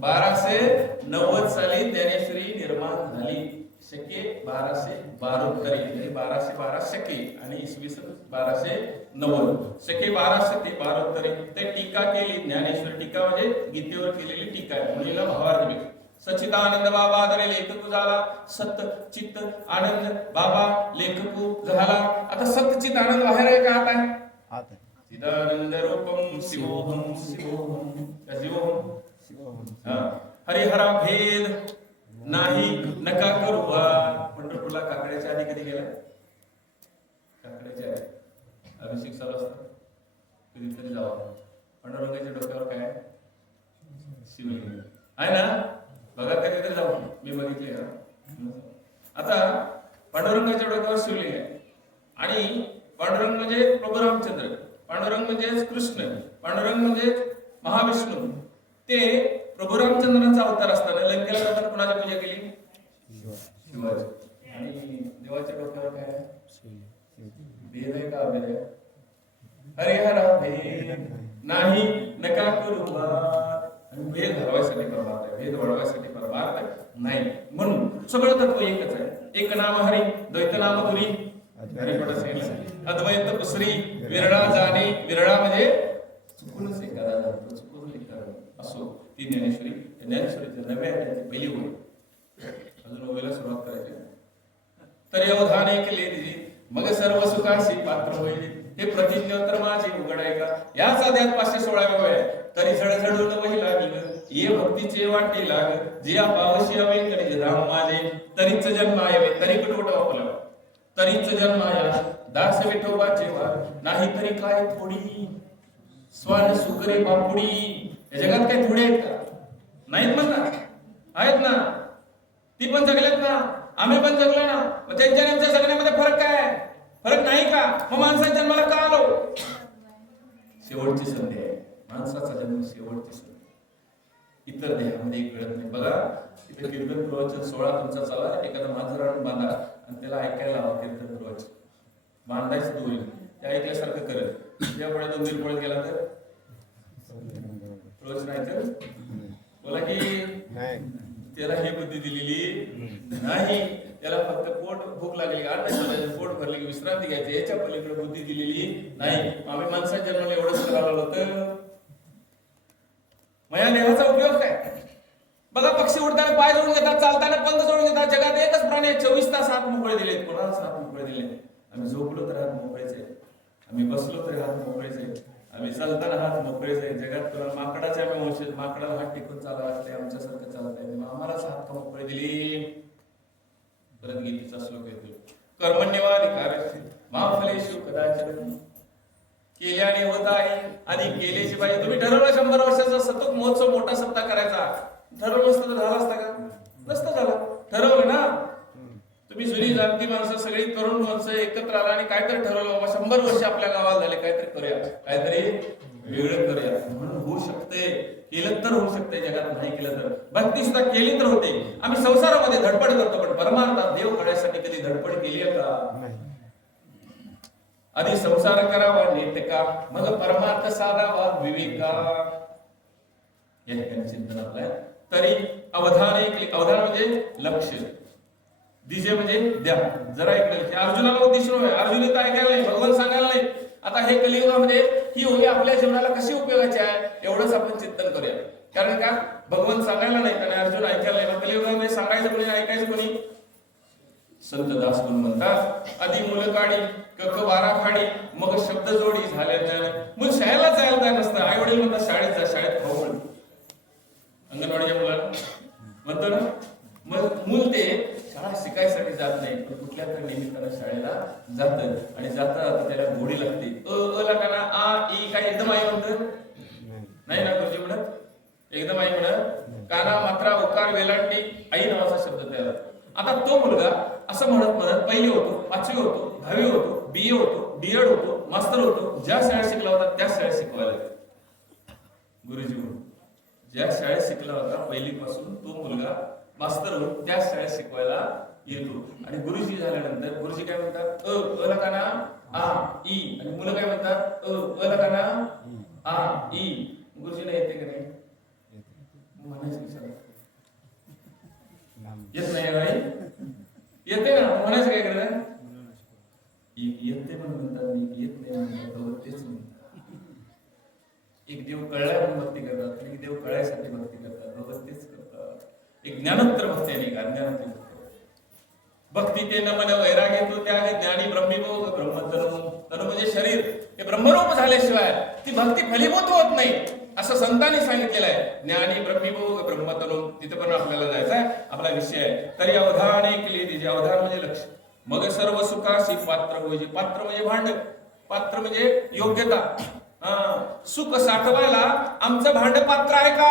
1290 साली ज्ञानेश्वरी निर्माण झाली. शके 1272 म्हणजे 1212 शके आणि इसवी सन 1290. शके 1272 ते टीका केली ज्ञानेश्वर. टीका म्हणजे गीतेवर केलेली टीका आहे. म्हणजे भावार्थ सच्चिदानंद बाबा दरे लेखक झाला. सत चित्त आनंद बाबा लेखक झाला. आता सत चित्त आनंद बाहेर आहे का? आता आहे. चिदानंद रूपम शिवोहम शिवोहम शिवोहम. हरिहरा भेद नाही नका करू. पंढरपूरला काकड्याच्या आधी कधी गेला? काकड्याच्या आधी अभिषेक चालू असतात. कधीतरी जावा. पांडुरंगाच्या डोक्यावर काय शिवलिंग आहे ना? बघा कधीतरी जाऊ. मी बघितले का? आता पांडुरंगाच्या डोक्यावर शिवलिंग आहे. आणि पांडुरंग म्हणजे प्रभू रामचंद्र, पांडुरंग म्हणजे कृष्ण, पांडुरंग म्हणजे महाविष्णू. ते प्रभू रामचंद्रांचा अवतार असताना लंकेला जाताना कुणाची पूजा केली? शिवाजी. आणि देवाच्या डोक्यावर काय? भेद आहे का अभेद आहे? हरिहरा भेद नाही नका करू. भेद घडवायसाठी परमार्थ आहे, भेद वाढवायसाठी परमार्थ नाही. म्हणून सगळं तत्व एकच आहे. एक नाम हरी द्वैत नाम तुरी अद्वैत पुसरी विरळा जाणे. विरळा म्हणजे चुकूनच एखादा जातो, चुकून असो. ती ज्ञानेश्वरी, ज्ञानेश्वरीच्या नव्या पहिली होईल. अजून ओवीला सुरुवात करायची. तर अवधाने केले दिली मग सर्व सुखाशी पात्र होईल. हे प्रतिज्ञोत्तर माझे उघड आहे का? याच अध्यात 516 वेळ तरी झडझडून वही लागलं ये भक्तीचे वाटे लाग. जे पावशी हवे तरी धाम माझे तरीच जन्मायावे. तरी कुठं वापरलं? तरीच जन्माया दास विठोबाचे वार नाही तरी काय थोडी स्वान सुकरे बापुडी. या जगात काही थोडे आहेत का? नाहीत म्हणा, आहेत ना. ती पण जगलेत ना, आम्ही पण जगलो ना. मग त्यांच्या आमच्या जगण्यामध्ये फरक काय? फरक नाही का? मग माणसाच्या जन्माला का आलो? शेवटची संधी आहे. माणसाचा जन्म शेवटची संधी. इतर देहामध्ये कळत नाही. बघा इथे कीर्तन प्रवचन 16 तुमचा चालला. एखादा मांजर आणून बांधा आणि त्याला ऐकायला लावा कीर्तन प्रवचन. बांधायचं दोरी ते ऐकल्यासारखं करेल. त्यापुढे 2 पळत गेला तर प्रवचन ऐकल. बोला की त्याला हे बुद्धी दिलेली नाही. त्याला फक्त पोट भूक लागली, अन्न पोट भरले की विश्रांती घ्यायची, याच्या पलीकडे बुद्धी दिलेली नाही. आम्ही माणसाच्या जन्माला एवढंच करायला होतं. मया देहाचा उपयोग काय? बघा पक्षी उडताना पाय जोडून घेतात, चालताना पंख जोडून घेतात. जगात एकच प्राणी आहे 24 तास हात मोकळे दिलेत. कोणाला हात मोकळे दिले? आम्ही झोपलो तर हात मोकळेच आहे, आम्ही बसलो तरी हात मोकळेच आहे, आम्ही चालताना हात मोकळेच आहे. जगात कोणाला माकडाचे आम्ही वंशज, माकडाला हात टेकून चालावं लागते, आमच्यासारखं चालत आहे. आम्हालाच हात का मोकळे दिली? परत गीतेचा श्लोक येतो. कर्मण्यवाधिकारस्ते मा फलेषु कदाचन. केल्याने होत आहे आणि केल्याची पाहिजे. तुम्ही ठरवलं 100 वर्षाचा सतत महोत्सव मोठा सप्ताह करायचा, ठरवलं असतं तर झाला असता का? नसतं झालं. ठरवलं ना तुम्ही. जुनी जाणती माणसं सगळी तरुण माणसं एकत्र आला आणि काहीतरी ठरवलं बाबा 100 वर्ष आपल्या गावाला झाले, काहीतरी करूया, काहीतरी वेगळं करूया. म्हणून होऊ शकते, केलं तर होऊ शकते. जगात नाही केलं तर भक्ती सुद्धा केली तर होते. आम्ही संसारामध्ये धडपड करतो पण परमार्थात देव कळण्यासाठी कधी धडपड केली आहे का? आधी संसार करावा नेटका मग परमार्थ साधावा विवेका. या ठिकाणी चिंतन आपलं. तरी अवधान ऐकले, अवधान म्हणजे लक्ष, दिजे म्हणजे द्या, जरा इकडे. अर्जुनाला उद्देश आहे, अर्जुन तर ऐकायला नाही, भगवान सांगायला नाही. आता हे कलियुगामध्ये ही ओळी आपल्या जीवनाला कशी उपयोगाची आहे एवढंच आपण चिंतन करूया. कारण का भगवान सांगायला नाही आणि अर्जुन ऐकायला नाही. कलियुगामध्ये सांगायचं कोणी, ऐकायचं कोणी? संत दास गुरु म्हणतात, आधी मुलं काढी कक वारा खाडी मग शब्द जोडी झाले. मूल शाळेला जायला जाय नसतं, आई वडील म्हणतात शाळेत जा, शाळेत खाऊ म्हण. अंगणवाडीच्या मुलाला म्हणतो ना, मग मूल ते शाळा शिकायसाठी जात नाही, पण कुठल्या तरी निमित्तानं शाळेला जात आणि जाता त्याला गोडी लागते. ला काना आ ई काय एकदम आई म्हणत नाही ना गुरुजी म्हणत, एकदम आई म्हणत काना मात्रा उकार वेलांटी आई नावाचा शब्द तयार होतो. आता तो मुलगा असं म्हणत म्हणत पहिली होतो, पाचवी होतो, 10वी होतो, BA होतो, DED होतो, मास्टर होतो. ज्या शाळेत शिकला होता त्या शाळेत शिकवायला गुरुजी म्हणून. ज्या शाळेत शिकला होता पहिलीपासून तो मुलगा मास्तर होऊन त्या शाळेत शिकवायला येतो. आणि गुरुजी झाल्यानंतर गुरुजी काय म्हणतात, अ ला काना आ ई, आणि मुलं काय म्हणतात अ ला काना आ ई. गुरुजीला येते का नाही म्हणायचं, येत नाही काय, येते ना म्हणायचं काय करायचं, येते पण म्हणतात, मी येत नाही म्हणतात, तेच म्हणतात. एक देव कळलाय म्हणून भक्ती करतात, एक देव कळायसाठी भक्ती करतात, तेच करतात. एक ज्ञानोत्तर भक्ती आणि अज्ञानोत्तर भक्ती. ते न मन वैराग्य तो त्या ज्ञानी ब्रह्मीभूत ब्रह्मतनु. तनु म्हणजे शरीर, हे ब्रह्मरूप झाल्याशिवाय ती भक्ती फलीभूत होत नाही असं संतांनी सांगितलेलं आहे. ज्ञानी ब्रह्मीभूत ब्रह्मतनु, तिथे पण आपल्याला जायचं आहे, आपला विषय आहे. तरी अवधान ऐकले तिचे, अवधान म्हणजे लक्ष. मग सर्व सुखाशी पात्र होईजे. पात्र म्हणजे भांड, पात्र म्हणजे योग्यता. सुख साठवायला आमचं भांड पात्र आहे का?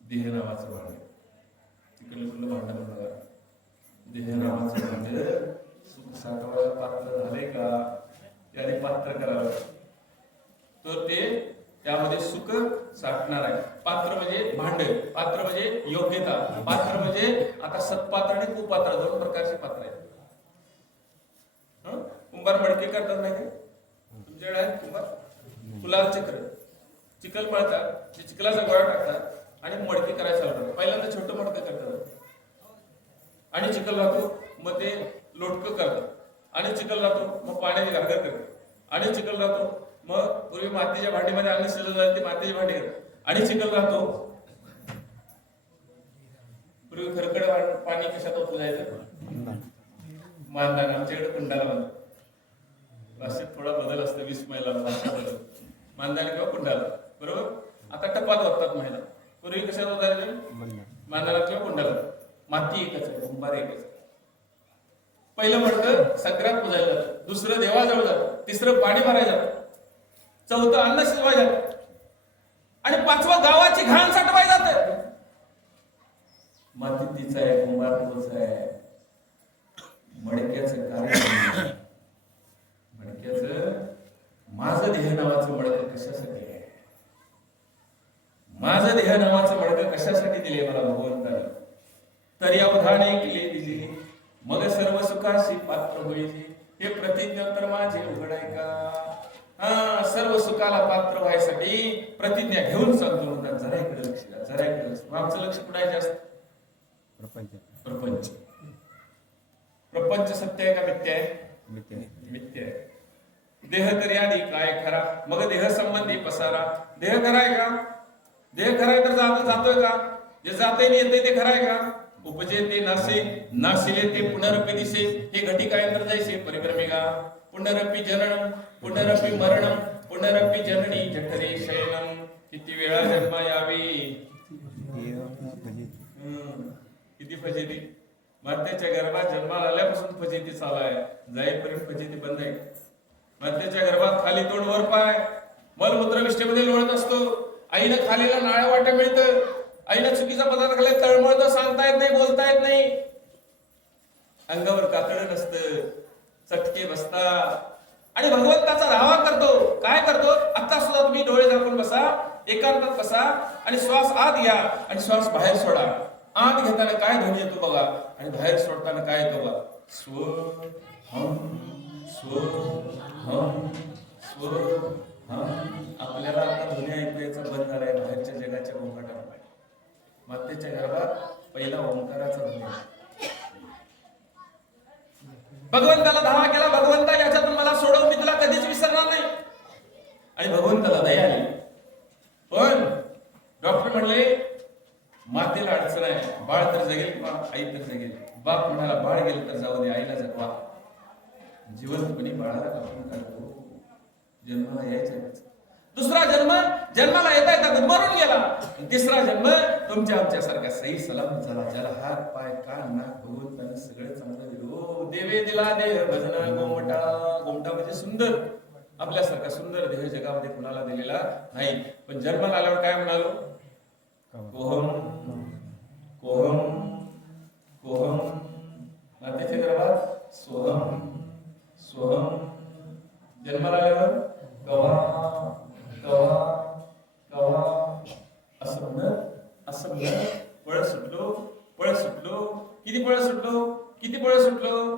देह नावाचं भांड, तिकडलं कुठलं भांड बघा, देह नावाचं भांड सुख साठवायला पात्र झाले का? त्याने पात्र करावं तर ते त्यामध्ये सुख साठणार आहे. पात्र म्हणजे भांड, पात्र म्हणजे योग्यता, पात्र म्हणजे आता सत्पात्र आणि कुपात्र दोन प्रकारचे पात्र आहेत. कुंभार मडके करतात नाही का तुमच्याकडे आहेत कुंभार? फुलाल चक्र, चिखल पळतात, ते चिखलाचा गोळा टाकतात आणि मडके करायला चालू करतात. पहिल्यांदा छोटं मडकं करतात आणि चिखल राहतो, मग ते लोटकं करतात आणि चिखल राहतो, मग पाण्याची घागर करतात आणि चिखल राहतो, मग पूर्वी मातीच्या भांडीमध्ये अन्न शिजलं जातं ते मातीची भांडी करतात आणि चिखल राहतो. पूर्वी खरकड पाणी कशात ओतलं जायचं? मानदान. आमच्याकडे कुंडाला बांधतात. भाषेत थोडा बदल असतो, 20 मैला भाषा बदल, मानदान किंवा कुंडाला, बरोबर. आता टपात ओततात महिला, पूर्वी कशात ओतायचं? मानदानात किंवा कुंडाला. माती एकच आहे, कुंभार एकच आहे. पहिलं मडकं सगळ्यात पुजायला जातं, दुसरं देवाजवळ जातं, तिसरं पाणी भरायला जातं, चौथं अन्न शिजवायला जातं आणि पाचवं गावाची घाण साठवायला जातं. माती तीच आहे, कुंभार तोच आहे. मडक्याचं कार्य, मडक्याचं माझं देह नावाचं मडकं कशासाठी आहे? माझं देह नावाचं मडकं कशासाठी दिले मला भगवंतानं? तरी अवधाने केले दिले, मग सर्व सुखाशी पात्र होईले. हे प्रतिज्ञा तर माझे उघड आहे का? सर्व सुखाला पात्र व्हायसाठी प्रतिज्ञा घेऊन सांगतो म्हणतात. जरा इकडे लक्ष द्या, जरा इकडे लक्ष. आमचं लक्ष कुठे आहे जास्त? प्रपंच. प्रपंच सत्य आहे का मिथ्या आहे? मिथ्या आहे. देह तरी आधी काय खरा, मग देह संबंधी पसारा. देह खरा आहे का? देह खरा आहे तर जातोय का? जे जाते येते ते खरं आहे का? उपजे ते नासे, नासिले ते पुनरपी दिसे. हे घटिकायंत्र जैसे परिभ्रमिका. पुनरपी जनन, पुनरपी मरणम, पुनरपी जननी जठरे शयनम. किती वेळा जन्मा यावी, किती फजिती. मातेच्या गर्भात जन्माला आल्यापासून फजिती चालू आहे, जाईपर्यंत फजिती बंद आहे. मातेच्या गर्भात खाली तोंड वर पाय, मलमूत्र विष्ठेमध्ये लोळत असतो. आईनं खालीला नाळ्या वाट्या मिळतं, आईनं चुकीचा पदार्थ खाल्ला तळमळतं, सांगता येत नाही, बोलता येत नाही. अंगावर कातडं नसतं, चटके बसतात आणि भगवंताचा राहा करतो. काय करतो? आता सुद्धा तुम्ही डोळे झाकून बसा, एकांतात बसा आणि श्वास आत घ्या आणि श्वास बाहेर सोडा. आत घेताना काय ध्वनी येतो बघा आणि बाहेर सोडताना काय येतो बघा. स्व हम स्व हम स्व हा आपल्याला आता ध्वनी ऐकायचा बंद झालाय बाहेरच्या जगाच्या गोंगाटात. मातेच्या गर्भात पहिला ओंकाराचा ध्वनी. भगवंताला धावा केला, भगवंता याच्यातून मला सोडव, मी तुला कधीच विसरणार नाही. आणि भगवंताला दया आली. पण डॉक्टर म्हणले मातेला अडचण आहे, बाळ तर जगेल किंवा आई तर जगेल. बाप म्हणाला बाळ गेलं तर जाऊ दे, आईला जगवा. जिवंतपणी बाळाला कापून काढतो. जन्माला यायचं. दुसरा जन्म जन्माला येता येता गुदमरून गेला. तिसरा जन्म तुमच्या आमच्यासारख्या सही सलाम झाला, ज्याला हात पाय कान नाक भगवंताने सगळं चांगलं दिलं. ओ देवे दिला देह भजना गोमटा. गोमटा म्हणजे सुंदर, आपल्यासारखा सुंदर देह जगामध्ये कुणाला दिलेला नाही. पण जन्माला आल्यावर काय म्हणालो? कोहम कोहम कोहम. मातेच्या गर्भात सोहम सोहम. जन्माला आल्यावर कवा कवा कवा असं म्हणत पळ सुटलो पळ सुटलो. किती पळ सुटलो, किती पळ सुटलो.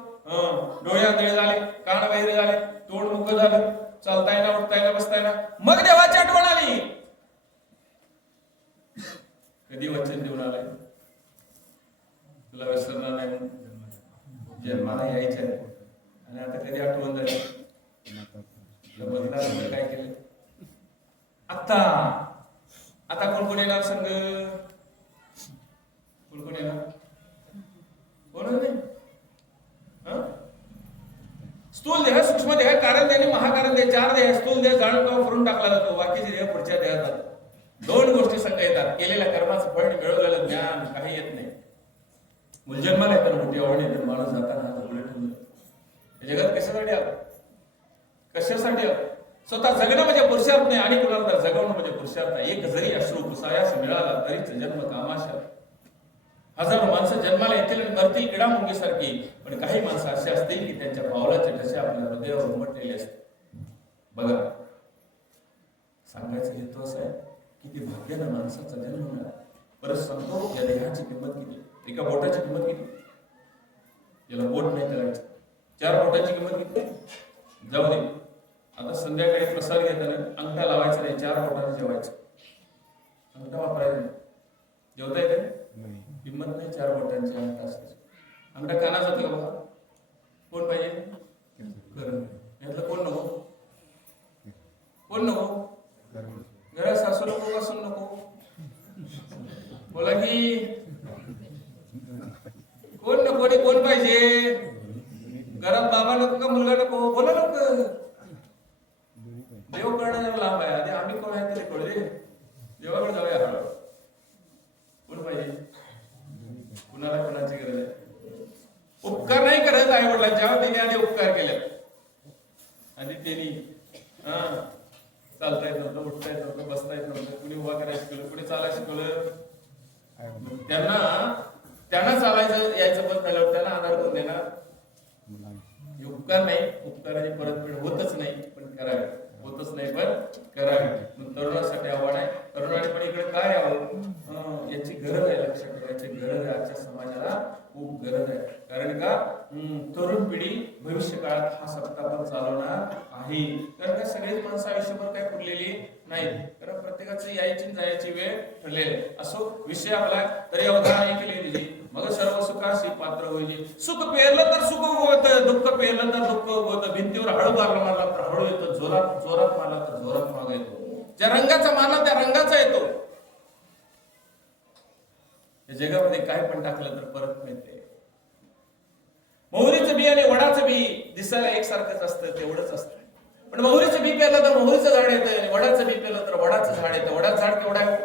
डोळे आंधळे झाले, कान बहिरे झाले, तोंड मुकं झालं, चालता येईना, उठता येईना, बसता येईना. मग देवाची आठवण आली. कधी वचन देऊन आलाय तुला विसरणार नाही म्हणून. जन्माला यायचे आणि आता कधी आठवण झाली. बदला काय केलं आता? आता कोण कोण येणार संघ? कोण कोण येणार? कोण नाही. स्थूल देह, सूक्ष्म देह, कारण देह आणि महाकारण देह, चार देह. स्थूल देह जाणून करून टाकला जातो, बाकीचे देह पुढच्या देहात जातात. दोन गोष्टी संघ येतात, केलेल्या कर्माचं फळ, मिळवलेलं ज्ञान. काही येत नाही. मुलजन्माला येतात मोठी आवड येते. माणूस जाताना डोळे ठेवून हे जगात कशासाठी आलं? कशासाठी आलं? स्वतः जगणं म्हणजे पुरुषार्थ नाही आणि कुणाला तर जगवणं म्हणजे पुरुषार्थ आहे. एक जरी अश्रू पुसायास मिळाला तरीच जन्म कामाशा. हजारो माणसं जन्माला येतील आणि मरतील किडामुंगीसारखी, पण काही माणसं अशी असतील की त्यांच्या पावलाचे ठसे आपल्या हृदयावर उमटलेले असते. बघा, सांगायचा हेतू असा आहे किती भाग्यानं माणसाचा जन्म मिळाला. परत सांगतो, या देहाची किंमत किती, एका बोटाची किंमत किती. याला बोट नाही करायचं. 4 बोटाची किंमत किती? जाऊ दे. आता संध्याकाळी प्रसाद घेताना अंगठा लावायचा नाही, 4 बोटाने जेवायचं. अंगठा वापरायचा नाही. जेवता येते? किंमत नाही 4 बोटांची अंगठा असते. अंगठा कानाचा जातो का? कोण पाहिजे? यातलं कोण नको? कोण नको? घरात सासू नको का सून नको? बोला की कोण नको आणि कोण पाहिजे? घरात बाबा नको का मुलगा नको? बोला नको. देव कळणं जरा लांब आहे. आधी आम्ही कोण आहे तरी कळू दे. देवाकडे जाऊया हळूहळू. कोण पाहिजे? कुणाला कोणाची गरज आहे? उपकार नाही करत आई वडिलांच्या, त्यांनी आधी उपकार केले. आधी त्यांनी चालता येत नव्हतं, उठता येत नव्हतं, बसता येत नव्हतं, कुणी उभा करायला शिकवलं, कुणी चालायला शिकवलं. त्यांना चालायचं यायचं बंद झाल्यावर त्यांना आधार कोण देणार? उपकार नाही, उपकाराची परतफेड होतच नाही, पण करावी. होतच नाही पण करावी. तरुणासाठी आव्हान आहे. तरुणाने पण इकडे काय यावं याची गरज आहे. लक्षात ठेवायची गरज आहे. आजच्या समाजाला खूप गरज आहे. कारण का तरुण पिढी भविष्य काळात हा सप्ताह पण चालवणार आहे. कारण का सगळेच माणसं आयुष्यभर काय पुरलेली नाही. कारण प्रत्येकाचं यायची जायची वेळ ठरलेली असो. विषय आपला तरी अवधान केली मग सर्व सुखाशी पात्र होईल. सुख पेरलं तर सुख उगवतं, दुःख पेरलं तर दुःख उगवतं. भिंतीवर हळू मारला तर हळू येतो, जोरात जोरात मारला तर जोरात माग येतो. ज्या रंगाचा मारला त्या रंगाचा येतो. या जगामध्ये काय पण टाकलं तर परत मिळते. मोहरीचं बी आणि वडाचं बी दिसायला एकसारखंच असतं, तेवढंच असतं. पण मोहरीचं बी पेरलं तर मोहरीचं झाड येतं आणि वडाचं बी पेरलं तर वडाचं झाड येतं. वडाचं झाड केवढा आहे?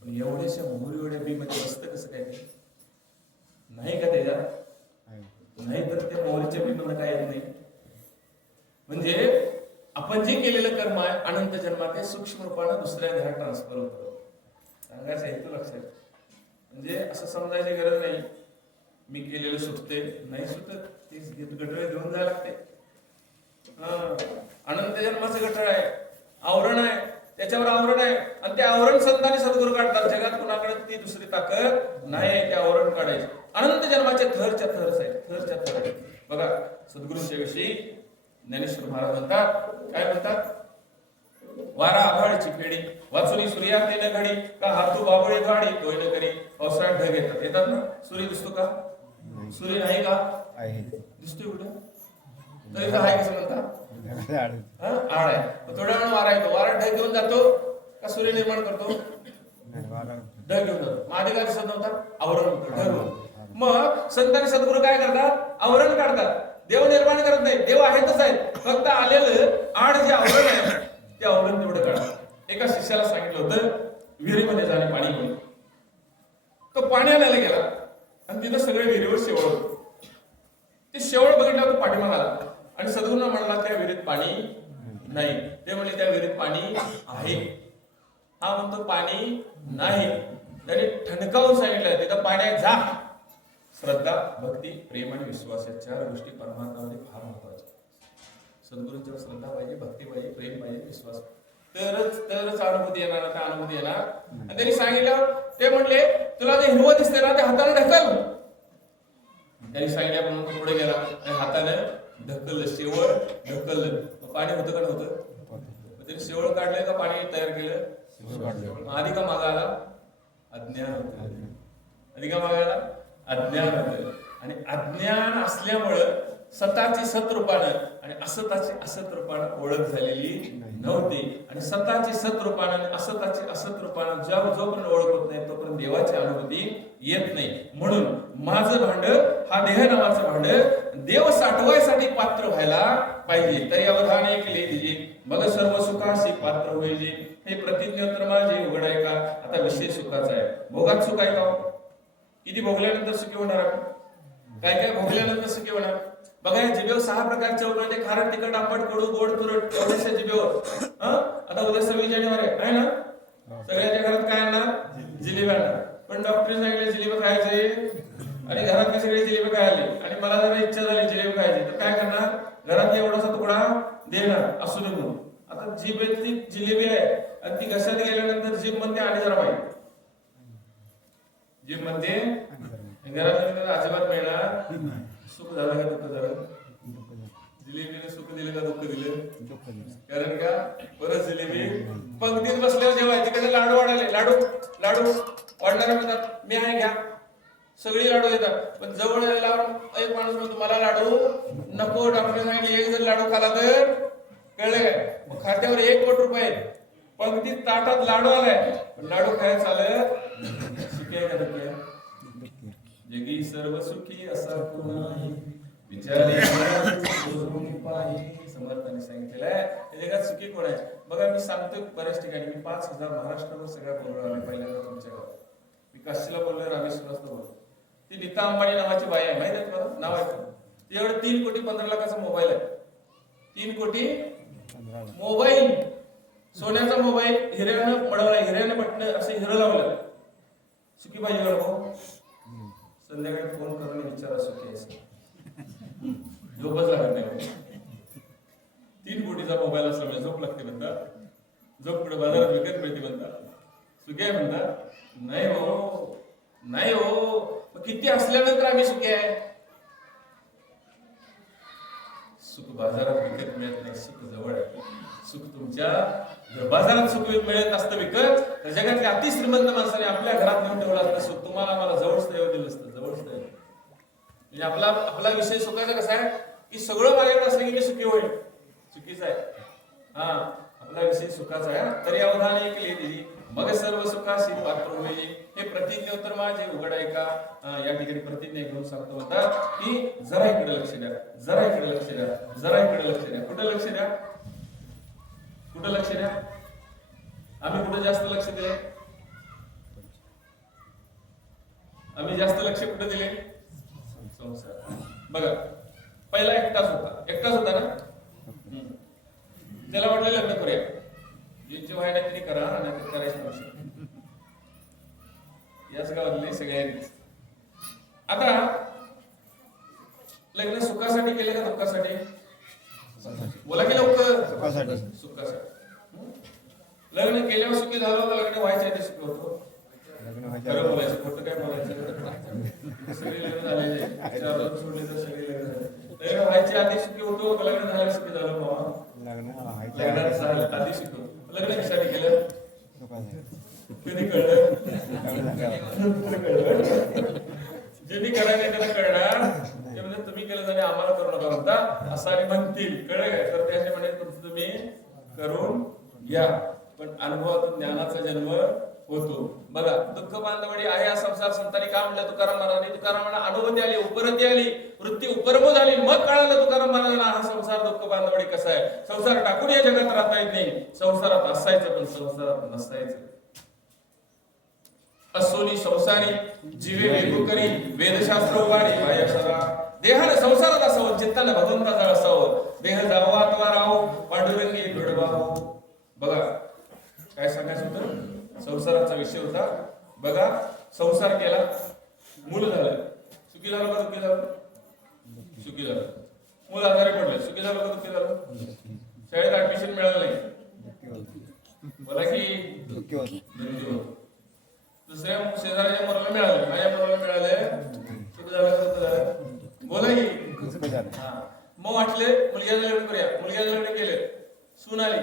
पण एवढ्याशा मोहरी एवढ्या बी मध्ये बसतं कसं काय? नाही का त्याच्यात? नाही तर त्या मोहरीच्या बी मध्ये काय येत नाही. म्हणजे आपण जे केलेलं कर्म आहे अनंत जन्मात ते सूक्ष्म रूपानं दुसऱ्या देहात ट्रान्सफर होतं. सांगायचं हेतू लक्षात. म्हणजे असं समजायची गरज नाही मी केलेलं सुटते, नाही सुटत. ते गटळे घेऊन जायला लागते. अनंत जन्माचं गटळ आहे, आवरण आहे, त्याच्यावर आवरण आहे आणि ते आवरण संतांनी सद्गुरू काढतात. जगात कुणाकडे ती दुसरी ताकद नाही ते आवरण काढायची. अनंत जन्माचे थरच्या थरच आहे, थरच्या थर. बघा सद्गुरूंच्या विषयी ज्ञानेश्वर महाराज म्हणतात, काय म्हणतात? वारा आभाळची फेडी वाचुनी सूर्या तेन घडी का हातू बाबळे झाडी तोयन करी. पावसाळ्यात ढग येतात, येतात ना? सूर्य दिसतो का? सूर्य नाही का? दिसतोय कुठं? तरी तर आहे कसं म्हणतात? आड आहे. थोड्या वेळ वारा येतो, वारा ढग घेऊन जातो का सूर्य निर्माण करतो? ढग घेऊन जातो. मग आधी काय दिसत नव्हता? आवरण होतं, ढग होतं. मग संत आणि सद्गुरू काय करतात? आवरण काढतात. देव निर्माण करत नाही, देव आहेतच आहेत, फक्त आलेलं आड जे आवरण आहे ते आवरण तेवढं काढा. एका शिष्याला सांगितलं होतं विहिरीमध्ये जाणे पाणी घेऊन. तो पाणी आणायला गेला आणि तिथं सगळे विहिरीवर शेवळ होतं. ते शेवळ बघितल्यावर तो पाठीमाग आला आणि सद्गुरूंना म्हणाला त्या विहिरीत पाणी नाही. ते म्हणले त्या विहिरीत पाणी आहे. हा म्हणतो पाणी नाही. त्यांनी ठणकावून सांगितलं तिथं पाण्यात जा. श्रद्धा, भक्ती, प्रेम आणि विश्वास या चार गोष्टी परमार्थामध्ये फार महत्वाच्या. सद्गुरूंच्यावर श्रद्धा पाहिजे, भक्ती पाहिजे, प्रेम पाहिजे, विश्वास, तरच अनुभूती येणार. आता अनुभूती येणार. आणि त्यांनी सांगितलं, ते म्हणले तुला जे हिरवं दिसतंय ना ते हाताने ढकल. त्यांनी सांगितल्याप्रमाणे तो पुढे गेला आणि हाताने ढकललं, शेवळ ढकललं. पाणी होतं का नव्हतं? त्यांनी शेवळ काढलं का पाणी तयार केलं? आधी का मागा आला? अज्ञान होतं. आधी का मागा आला? अज्ञान होतं. आणि अज्ञान असल्यामुळं सताची सतरूपानं आणि असताची असत रूपानं ओळख झालेली नव्हती. आणि सताची सत रूपानं आणि असताची असत रूपानं जोपर्यंत ओळख होत नाही तोपर्यंत देवाची अनुभूती येत नाही. म्हणून माझं भांड हा देह नावाचं भांड देव साठवायसाठी पात्र व्हायला पाहिजे. तरी अवधान एक लिहिजे मग सर्व सुखाशी पात्र होईल. हे प्रतिज्ञोत्तर माझे उघड आहे का? आता विषय सुखाचा आहे. भोगात सुख आहे का? किती भोगल्यानंतर सुखी होणार? काय काय भोगल्यानंतर सुखी होणार? बघा, जिभेवर 6 प्रकारचे उघडते: खारट, तिखट, आंबट, कडू, गोड, तुरट. एवढ्याशा जिभेवर. आता उद्या 26 जानेवारी आहे ना? सगळ्यांच्या घरात काय आणणार? जिलेबी आणणार. पण डॉक्टरने सांगितलं जिलेबी खायचे आणि घरातले सगळे जिलेबी खायले आणि मला जरा इच्छा झाली जिलेबी खायची, तर काय करणार? घरात एवढासा तुकडा देणार असू दे म्हणून. आता जिभेतली जिलेबी आहे आणि ती घशात गेल्यानंतर जीभ म्हणते आणि जरा पाहिजे. जीभ म्हणते घरात अजिबात मिळणार. सुख झालं का दुःख झालं? जिलेबीने सुख दिलं का दुःख दिलं? कारण का परत जिलेबी पंक्तीत बसल्यावर जेव्हा तिकडे लाडू वाढाले, लाडू वाढणारे म्हणतात मी आहे घ्या. सगळी लाडू येतात, पण जवळ आल्यावर एक माणूस म्हणतो मला लाडू नको. डॉक्टर सांगितले एक जर लाडू खाला तर कळलं काय? मग खात्यावर 1 कोटी रुपये. पंक्तीत ताटात लाडू आलाय, पण लाडू खायला चालत सुखी आहे का दुःखी आहे? जगी सर्व सुखी असा कोण नाही विचारे समर्थाने सांगितलेलं आहे. हे जगात सुखी कोण आहे? बघा, मी सांगतो बऱ्याच ठिकाणी. मी 5,000 महाराष्ट्रावर सगळ्या बोललो आम्ही पहिल्यांदा तुमच्या गावात. मी काशीला बोललो, रामेश्वरात बोललो. ती नीता अंबानी नावाची बाई आहे, माहित आहे तुम्हाला? नाव आहे ती एवढं 3,15,00,000चा मोबाईल आहे. 3,15,00,000 मोबाईल, सोन्याचा मोबाईल, हिऱ्यानं मडवला, हिऱ्यानं बटन असं हिरं लावलं. सुखी पाहिजे हो? संध्याकाळी फोन करून विचारा सुखी आहे? झोपच लागत नाही. 3 कोटीचा मोबाईल असल्यामुळे झोप लागते म्हणतात. झोप पुढे बाजारात विकत मिळते म्हणतात. सुखी आहे म्हणतात? नाही हो, नाही हो. किती असल्यानंतर आम्ही सुखी आहे? सुख बाजारात विकत मिळत नाही, सुख जवळ आहे. सुख तुमच्या बाजारात सुख मिळत असतं विकत, तर जगातल्या अति श्रीमंत माणसाने आपल्या घरात नेऊन ठेवलं असतं सुख. तुम्हाला मला जवळच येऊ दिलं असतं, जवळच नाही. म्हणजे आपला विषय सुखाचा कसा आहे की सगळं माझ्याकडे असलं की मी सुखी होईल. चुकीचं आहे. हा, आपला विषय सुखाचा आहे. तरी अवधान एक लिहिली मग सर्व सुखाशी पात्र होईल. हे प्रतिज्ञोत्तर माझे उघड आहे का? या ठिकाणी प्रतिज्ञा घेऊन सांगतो म्हणतात की जरा इकडे लक्ष द्या, जरा इकडे लक्ष द्या, जरा इकडे लक्ष द्या. कुठं लक्ष द्या? कुठं लक्ष द्या? आम्ही कुठं जास्त लक्ष दिले? आम्ही जास्त लक्ष कुठं दिले? संसार. बघा, पहिला एकटाच होता ना. त्याला वाटलं लग्न करूया, ज्यांची व्हायला तरी करा, नाही करायचं नव्हतं. याच गावातले सगळ्यांनी. आता लग्न सुखासाठी केले का दुःखासाठी? बोला की लवकर. सुखासाठी. लग्न केल्यावर सुखी झालं होतं, लग्न व्हायचं ते सुखी होतो. खरं बोलायचं, खोटं काय बोलायचं? सगळे लग्न झालेले, 4 सोडले तर सगळे लग्न झाले. लग्न व्हायच्या आधी सुखी होतो का लग्न झाल्यावर सुखी झालो बाबा? लग्नात झालं आधी सुखी होतो. लग्न कशाने केलं? कधी कळलं? ज्यांनी करायला त्याला कळणार. ते म्हणजे तुम्ही केलं आणि आम्हाला करू नका म्हणता असं आणि म्हणतील. कळलं काय? तर त्याचे म्हणे तुमचं तुम्ही करून घ्या. पण अनुभवातून ज्ञानाचा जन्म होतो. बघा दुःख बांधवडी आहे हा संसार. संतांनी का म्हणलं तुकाराम महाराजांनी? तुकाराम महाराज अनुभूती आली, उपरती आली, वृत्ती उपरम झाली, मग कळालं तुकाराम महाराजांना हा संसार दुःख बांधवडी कसा आहे. संसार टाकून या जगात राहता येत नाही. संसारात असायचं पण संसारात नसायचं. असोली संसारी जीवे वेगू करी वेदशास्त्र उगाडी मायाशरा. देहाने संसारात असावं, चित्ताने भगवंताचा असावं. देह जावा अथवा राहो पांडुरंगी दृढवाहो. बघा काय सांगायचं होतं? संसाराचा विषय होता. बघा संसार केला, मूल झालं, सुखी झालं का दुःखी झालं? सुखी झालं. मूल आजारी पडले, सुखी झालं का दुःखी झालं? शाळेत ऍडमिशन मिळालं नाही, बोला की दुःखी होतं. दुसऱ्या शेजाऱ्याच्या मुलाला मिळाले, माझ्या मुलाला मिळाले, सुखी झालं का दुःखी झालं? बोला की मग वाटले मुलग्याला लग्न करूया, मुलग्याला लग्न केले, सून आली,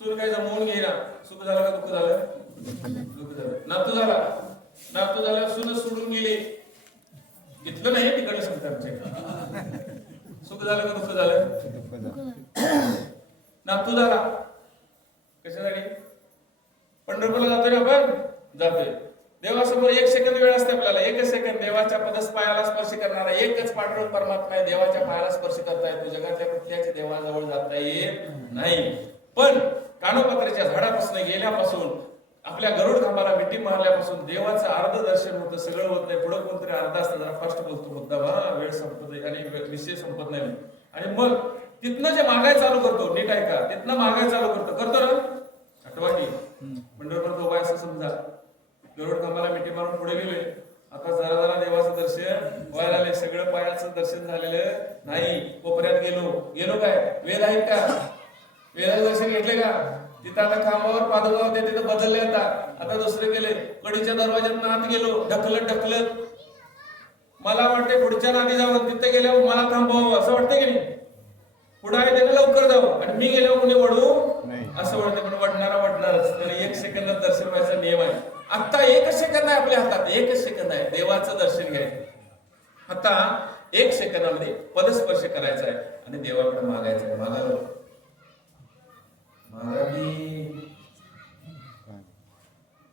सून काय जमवून घेईना, सुख झालं का दुःख झालं? दुःख झालं. नातू झाला, नातू झाला, सून सोडून गेली, इथलं नाही तिकडे सांगतात आमच्या. सुख झालं का दुःख झालं? नातू झाला, कशासाठी? पंढरपूरला जातोय आपण, जातोय. देवासमोर एक सेकंद वेळ असते आपल्याला, एकच सेकंद. देवाच्या पदस्पायाला स्पर्श करणारा एकच पांडुरंग परमात्मा आहे. देवाच्या पायाला स्पर्श करता येतो. जगातल्या कुठल्याच देवाजवळ जाता येत नाही. पण कानोपात्राच्या झाडापासून गेल्यापासून आपल्या गरुड खांबाला मिठी मारल्यापासून देवाचं अर्ध दर्शन होतं, सगळं होत नाही. पुढे कोणतरी अर्धा असतं, जरा फास्ट बोलतो मुद्दा, वेळ संपत नाही आणि विषय संपत नाही. आणि मग तिथनं जे मागाय चालू करतो, नीट ऐका, तिथनं मागाय चालू करतो ना, आठवा की पंढरपूर उभा असं समजा. गरुड खांबाला मिठी मारून पुढे गेलोय, आता जरा जरा देवाचं दर्शन व्हायला आले. सगळं पायाचं दर्शन झालेलं नाही. कोपऱ्यात गेलो काय? वेद आहेत का? वेदाचं दर्शन घेतले का? तिथं आता खांबावर पादुका होते, तिथं बदलले. आता दुसरे गेले, कडीच्या दरवाज्यात आत गेलो, ढकलत मला वाटते पुढच्या नादी जावं, तिथे गेल्यावर मला थांबवावं असं वाटतंय की नाही? पुढे आहे त्याने लवकर जावं आणि मी गेल्यावर कोणी वडू असं वाटतं. पण वडणारच. तर एक सेकंदात दर्शन व्हायचा नियम आहे. आता एकच सेकंद आहे आपल्या हातात, एकच सेकंद आहे देवाचं दर्शन घ्यायचं. आता एक सेकंदामध्ये पदस्पर्श करायचा आहे आणि देवाकडे मागायचं आहे. मागावं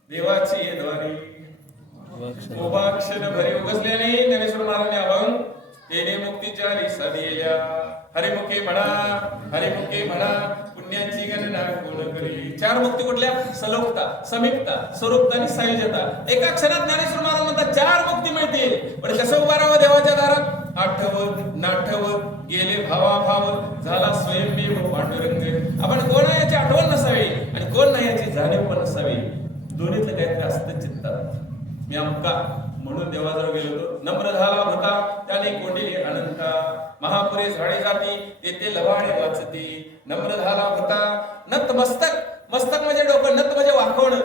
देवाची द्वारी उभाक्षण भरे उगसल्याने ज्ञानेश्वर महाराजांनी अभंग तेने मुक्तीच्या लिसा दिल्या. हरिमुखे म्हणा पुण्याची गणना कोण करी. चार मुक्ती कुठल्या? सलोकता, समीपता, स्वरूपता आणि सायुज्यता. एका क्षणात ज्ञानेश्वर महाराज म्हणतात चार मुक्ती मिळतील. पण कसं उभा राहावं देवाच्या दारात? आठवत नाठवत गेले भावाभाव झाला स्वयंमेव पांडुरंग. आपण कोण आहे याची आठवण नसावी आणि कोण नाही याची जाणीव पण नसावी. दोन्हीतलं काहीतरी असतं चित्तात. मी अमका म्हणून देवाजवळ गेलो होतो. नम्र झाला होता त्याने कोंडिली अनंता. महापुरे झाडे जाती तेथे लवाणे वाचती. नम्र झाला होता नतमस्तक. मस्तक म्हणजे डोकं, नत म्हणजे वाकवणं.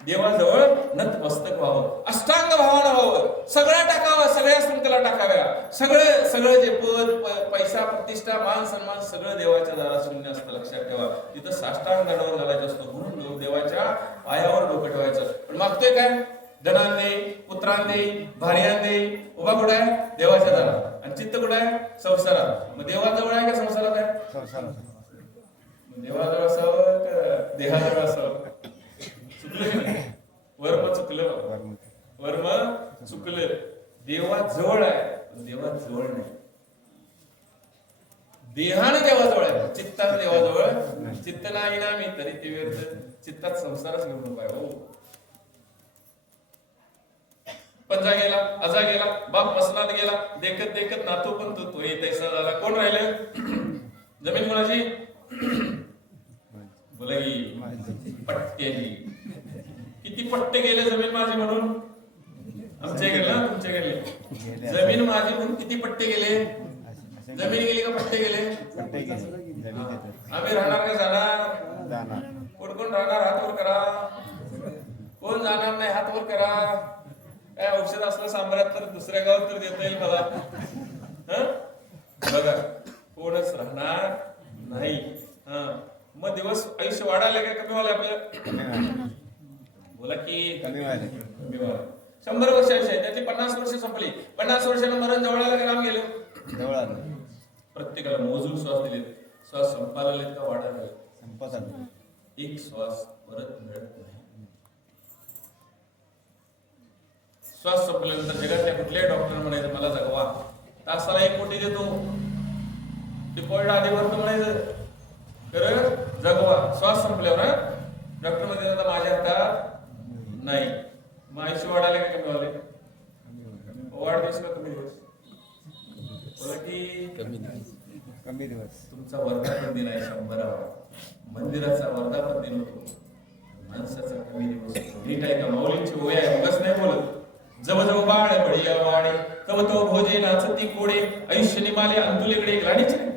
देवाजवळ नतमस्तक व्हावं, अष्टांग भावानं व्हावं. सगळं टाकावं, सगळ्या संकला टाकाव्या. सगळं जे पद पैसा प्रतिष्ठा मान सन्मान सगळं देवाच्या दारात शून्य असतं. लक्षात ठेवा. तिथं साष्टांग दंडावर घालायचं असतो. म्हणून देवाच्या पायावर डोकं ठेवायचं. पण मागतोय काय? धनान दे, पुत्रान दे, भार्यान दे. उभा कुठं आहे? देवाच्या दारात. आणि चित्त कुठं आहे? संसारात. मग देवाजवळ आहे का संसारात आहे? संसारात. देवाजवळ असावं का देहाजवळ असावं? वर्म चुकलं. देवाजवळ आहे, देवाजवळ नाही. देहानं देवाजवळ आहे, चित्तात देवाजवळ. चित्त नाही ना मी तरी ते व्यर्थ. चित्तात संसारच घेऊन नको आहे. हो, पंजा गेला, अजा गेला, बाप मसनात गेला, देखत नातू पण तो तैसा झाला. कोण राहिले? जमीन कोणाची? बोला की पट्ट्याची. किती पट्टे गेले जमीन माझी म्हणून? आमच्या गेले ना, तुमच्या गेले. जमीन माझी म्हणून किती पट्टे गेले? जमीन गेली का पट्टे गेले? आम्ही राहणार का जाणार? कोण राहणार? हात वर करा. कोण जाणार नाही? हात वर करा. काय औषध असलं सांभाळत तर दुसऱ्या गावात तर देता येईल मला. बोला की कमी व्हायला. कमी व्हायला. 100 वर्षाची आहे त्यातली 50 वर्ष संपली. 50 वर्षानं मरण जवळ आलं का राम गेलं? जवळ आलं. प्रत्येकाला मोजून श्वास दिले. श्वास संपायला आलेत का वाढायला आले? संपत आलं. एक श्वास परत मिळत नाही. श्वास संपल्यानंतर जगातल्या कुठल्याही डॉक्टर म्हणायचं मला जगवा, तासाला 1 कोटी देतो. ते पॉईंट आधी भरतो म्हणायचं खरं जगवा. श्वास संपल्यावर डॉक्टर मध्ये माझ्या हातात नाही. मग आयुष्य वाढाले का कमी वाढले? वाढदिवस का कमी दिवस? बोला की कमी दिवस. तुमचा वर्धापन दिन आहे 100वा. मंदिराचा वर्धापन दिन होतो, माणसाचा कमी दिवस होतो. नीट आहे का? माऊलींची ओय आहे, उगाच नाही बोलत. जव जव बाळ बळीया वाडे तव तव भोजे नाचती कोडे आयुष्य निमाले अंतुलीकडे गाडीच नाही.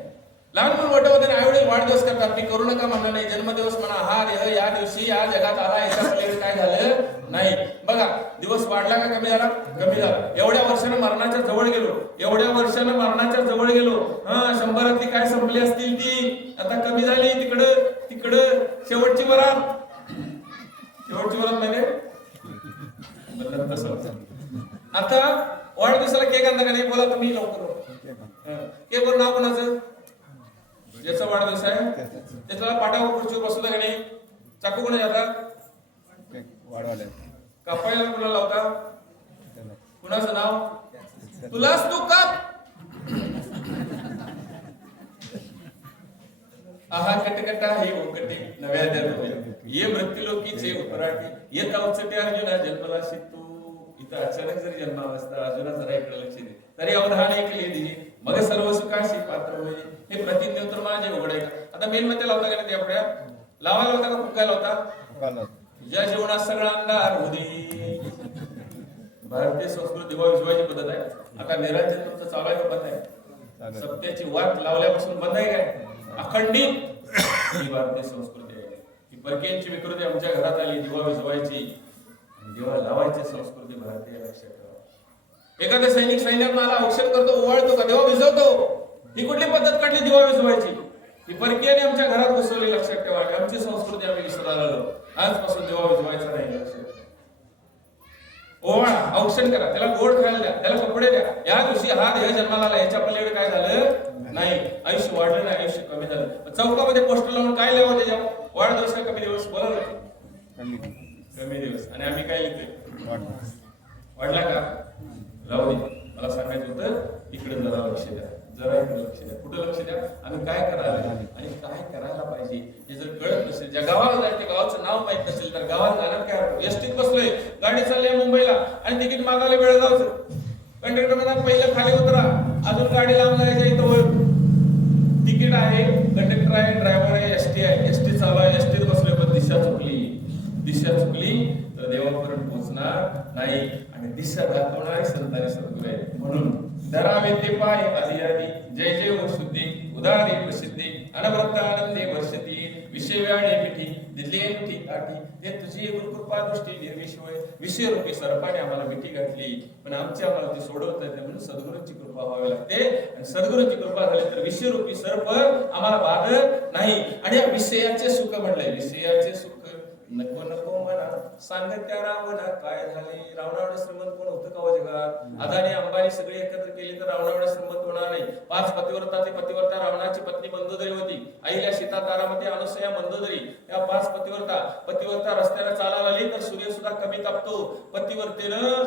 लहान मुलं मोठं होते आई वडील वाढदिवस करतात. मी करू नका म्हणलं नाही. जन्मदिवस म्हणा. हा देह या दिवशी या जगात आला, याच्या पलीकडे काय झालं नाही. बघा दिवस वाढला का कमी झाला? कमी झाला. एवढ्या वर्षानं मरणाच्या जवळ गेलो. एवढ्या वर्षानं मरणाच्या जवळ गेलो. 100रातली काय संपली असतील ती आता कमी झाली. तिकडं शेवटची वरात. शेवटची वरात म्हणजे आता वाढदिवसाला केक आणता का नाही? बोला तुम्ही लवकर. केक वर नाव कोणाचं? ज्याचा वाढदिवस आहे त्याला पाटावर खुर्चीवर बसवलं का नाही? चाकू कोणी जातात? वाढवायला. कापायला कुणाला लावता? कुणाचं नाव? तुलाच तू काप. आहा कटकटा हे ओकटे नव्या दर ये मृत्यूलोकीचे उपराटे येता उचटे अर्जुना जन्मलाशी तू. इथं अचानक जरी जन्मावस्था अर्जुना जरा इकडे लक्ष दे तरी अवधान ऐकले दिजे मग सर्व सुखाशी पात्र होईल. हे प्रतिज्ञोत्तर माझे उघडायचं. आता मेन मध्ये लावता का नाही? आपल्या लावायला होता का फुकायला होता? या जीवनात सगळा अंधार होती. भारतीय संस्कृती शिवाजी पद्धत आहे. आता निरांजन तुमचं चालू आहे का बंद आहे? सत्याची वाट लावल्यापासून बंद आहे काय? अखंडित ही भारतीय संस्कृती आहे. ही परकीयांची विकृती आमच्या घरात आली. दिवा विझवायची दिवा लावायची संस्कृती भारतीय. लक्षात ठेवा. एखादा सैनिक सैन्यात आला औषध करतो, ओवाळतो का? दिवा विझवतो. ही कुठली पद्धत काढली दिवा विझवायची? ही परकीयाने आमच्या घरात घुसवली. लक्षात ठेवा. आमची संस्कृती आम्ही विसरायला आलो. आजपासून दिवा विझवायचा नाही. लक्षात ओवाळा, औक्षण करा, त्याला गोड खायला द्या, त्याला कपडे द्या. या दिवशी हा देह जन्माला आला, याच्या पलीकडे काय झालं नाही. आयुष्य वाढलं नाही, आयुष्य कमी झालं. चौकामध्ये पोस्टर लावून काय लिहावं त्याच्यावर? वाढदिवस का कमी दिवस? बोला ना. कमी दिवस. आणि आम्ही काय लिहितोय? वाढला का? राहू दे. मला सांगायचं होतं इकडे जरा लक्ष द्या, जरा इकडे लक्ष द्या. कुठं लक्ष द्या? आम्ही काय करायला आणि काय करायला पाहिजे हे जर कळत नसेल, ज्या गावाला जायचं गावाचं नाव माहित नसेल तर गावात जाणार काय? एसटीत बसलोय, गाडी चालली आहे मुंबईला आणि तिकीट मागायला वेळ जायचं. कंडक्टर म्हणतात पहिलं खाली उतरा, अजून गाडी लांब जायच्या इथं तिकीट आहे, कंडक्टर आहे, ड्रायव्हर आहे, एसटी आहे, एसटी चालू आहे, एसटीत बसलोय पण दिशा चुकली तर देवापर्यंत पोहोचणार नाही. आणि दिशा दाखवणारी संतांनी सद्गुरू आहे. म्हणून धरावे ते पाय आधी आधी जय जय हो शुद्धी उदारी प्रसिद्धी अनवरत आनंदे वर्षती विषय व्याळे मिठी दिले मिठी काठी हे तुझी गुरुकृपा दृष्टी निर्विष होय. विषय रूपी सरपाने आम्हाला मिठी घातली पण आमची आम्हाला ती सोडवता येते. म्हणून सद्गुरूंची कृपा व्हावी लागते. आणि सद्गुरूंची कृपा झाली तर विषय रूपी सर्प आम्हाला बाधत नाही. आणि या विषयाचे सुख म्हणलंय, विषयाचे सुख नको नको म्हणा सांगत्या रावणा काय झाले. रावणावर श्रीमंत कोण होतं का जगात? अदानी अंबानी सगळे एकत्र केले तर रावणावर श्रीमंत होणार नाही. 5 पतिव्रताचे पतिव्रता रावणाची पत्नी मंदोदरी होती. आईला सीता तारामती अनुसया मंदोदरी या 5 पतिव्रता रस्त्याला चालायला आली तर सूर्य सुद्धा कमी तापतो. पतिव्रतेनं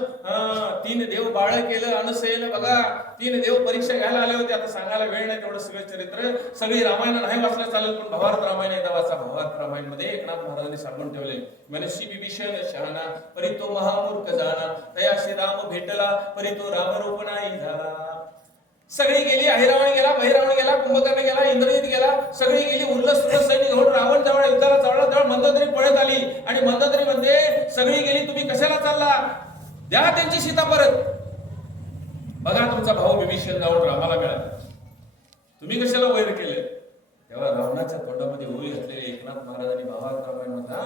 3 देव बाळ केलं. अनुसयेनं बघा 3 देव परीक्षा घ्यायला आले होते. आता सांगायला वेळ नाही तेवढं सगळं चरित्र. सगळी रामायण नाही वाचलं चालेल पण भावार्थ रामायण एकदा वाचा. भावार्थ रामायण मध्ये एकनाथ महाराजांनी सांगून ठेवले मनशी विभीषण शहाणा परी तो महामूर्ख जाणा तयाशी राम भेटला परी तो रामरूप नाही झाला. सगळी गेली. अहिरावण गेला, बहिरावण गेला, कुंभकर्ण गेला, इंद्रजित गेला. सगळी गेली. उल्लस सैनिक घेऊन रावण जवळ युद्धाला जवळ मंदोदरी पळत आली. आणि मंदोदरी मध्ये सगळी गेली, तुम्ही कशाला चालला? द्या त्यांची सीता परत. बघा तुमचा भाऊ विभीषण जाऊन रामाला मिळाला, तुम्ही कशाला वैर केले? तेव्हा रावणाच्या तोंडामध्ये ओळी घातलेले एकनाथ महाराजांनी भावात रामायण म्हणता,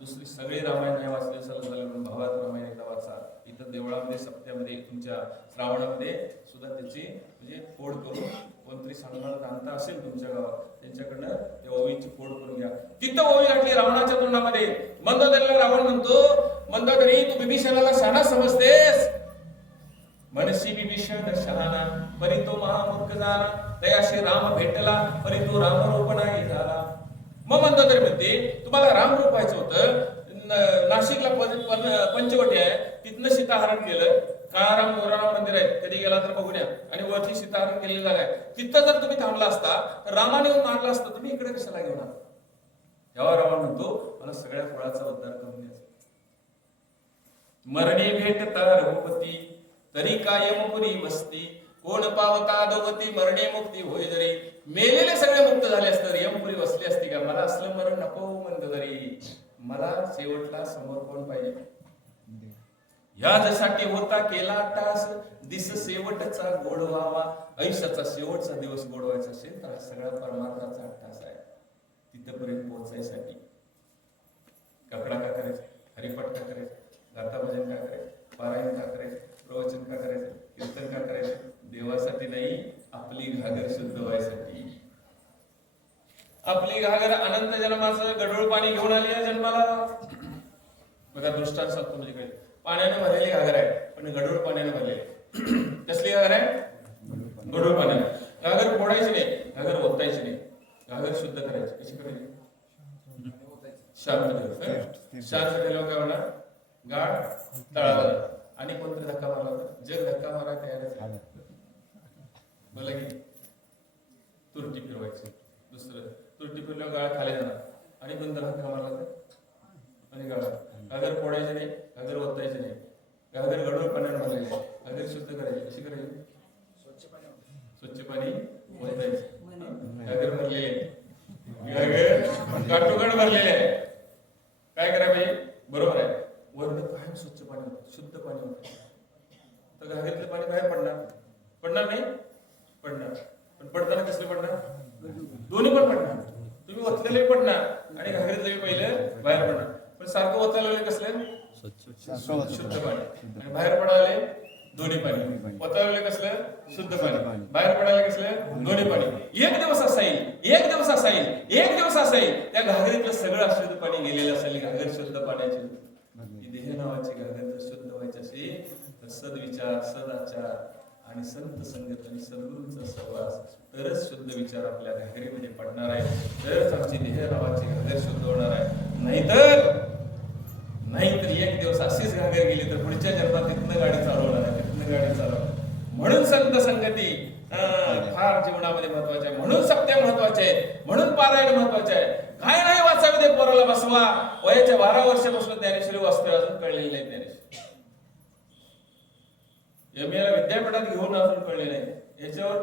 दुसरी सगळी रामायण नाही वाचले झालं म्हणून भावात रामायण एकदा वाचा. इथं देवळामध्ये सप्त्यामध्ये तुमच्या श्रावणामध्ये सुद्धा त्याची म्हणजे फोड करून कोणतरी सांगणार जाणता असेल तुमच्या गावात, त्यांच्याकडनं त्या ओळीची फोड करून घ्या. तिथं ओळी घातली रावणाच्या तोंडामध्ये. मंदोदरीला रावण म्हणतो, मंदोदरी तू बिभीषणाला शहाणा समजतेस, मनसी बिभीषण शहाणा परी तो महामूर्ख झाला, दयाशी राम भेटला परी तो रामरूप नाही झाला. मग मंदोदरी म्हणते तुम्हाला रामरूप व्हायचं होतं, नाशिकला पंचवटी आहे, तिथनं सीताहरण केलं. काळाराम मोराराम मंदिर आहे, कधी गेला तर बघून या, आणि वरती सीताहरण केलेली जागा आहे. तिथं जर तुम्ही थांबला असता तर रामाने मारला असतं, तुम्ही इकडे कशाला घेऊन आला? तेव्हा रावण म्हणतो मला सगळ्या फळाचा उद्धार करून द्यायचा. मरणे भेटता रघुपती तरी काय यमपुरी वस्ती, कोण पावता दोगती मरणे मुक्ती होय जरी. मेलेले सगळे मुक्त झाले असते, यमपुरी वसली असती का? मला असलं मरण नको मंदोदरी, मला शेवटला समोर कोण पाहिजे? या जसाठी होता केला टास, दिस शेवटचा गोड व्हावा. आयुष्याचा शेवटचा दिवस गोड व्हायचा असेल तर हा सगळा परमार्थाचा टास आहे. तिथपर्यंत पोहोचायसाठी ककडा का करायचा, हरिपाठ का करायचं, गाथा भजन का करायचं, पारायण का करायचं, प्रवचन का करायचं, कीर्तन का करायचं? देवासाठी नाही, आपली घागर शुद्ध व्हायसाठी. आपली घागर अनंत जन्माचं गढूळ पाणी घेऊन आली आहे जन्माला. बघा दृष्टांत सांगतो म्हणजे काय, पाण्याने भरलेली घागर आहे पण गढूळ पाण्याने भरलेली. कसली घागर आहे? गढूळ पाण्याने. घागर फोडायची नाही, घागर ओतायची नाही, घागर शुद्ध करायची. कशी करायची? शांत ठेव. शांत ठेवल्यावर काय होणार? गाठ तळाला. आणि कोणतरी धक्का मारला तर जग धक्का मारा तयार बोला की तुरटी फिरवायची. दुसरं तुरटी फिरल्यावर गाळ खाली जाणार, आणि कोणतरी धक्का मारला तर आणि गाळा. घागर फोडायची नाही, घागर ओतायची नाही, घागर गढूळ पाण्याने भरलेली, घागर शुद्ध करायची. कशी करायची? स्वच्छ पाणी ओतायचं. घागर भरलेली आहे, घागर काटोकाट भरलेले आहे, काय करा पाहिजे? बरोबर आहे, वर्ण कायम स्वच्छ पाणी होतं, शुद्ध पाणी होतं. तर घागरीतलं पाणी बाहेर पडणार? पडणार नाही? पडणार. पण पडताना कसले पडणार? दोन्ही पण पडणार. तुम्ही ओतलेले पडणार आणि घागरीतले पहिलं बाहेर पडणार. पण सारखं ओतायला कसले? शुद्ध पाणी. आणि बाहेर पडायला दोन्ही पाणी. ओतायला कसलं? शुद्ध पाणी. बाहेर पडायला कसलं? दोन्ही पाणी. एक दिवस असा येईल, एक दिवस असा येईल, एक दिवस असा येईल, त्या घागरीतलं सगळं अशुद्ध पाणी गेलेलं असेल. घागर शुद्ध पाण्याची देह नावाची घागर जर शुद्ध व्हायची असेल तर सद्विचार, सदाचार आणि संत संगत आणि सद्गुरूंचा सहवास, तरच शुद्ध विचार आपल्या घागरीमध्ये पडणार आहे, तरच आमची देह नावाची घागर शुद्ध होणार आहे. नाहीतर एक दिवस अशीच घागर गेली तर पुढच्या जन्मात तिथनं गाडी चालवणार आहे, तिथनं गाडी चालवणार. म्हणून संत संगती फार जीवनामध्ये महत्वाचे आहे, म्हणून सत्य महत्वाचे आहे, म्हणून पारायण महत्वाचे आहे. काय नाही वाचावे ते पोराला बसवा. वयाच्या 12 वर्षापासून ज्ञानेश्वरी वाचतोय, अजून कळलेली नाही ज्ञानेश्वरी. एमएला विद्यापीठात घेऊन अजून कळले नाही. याच्यावर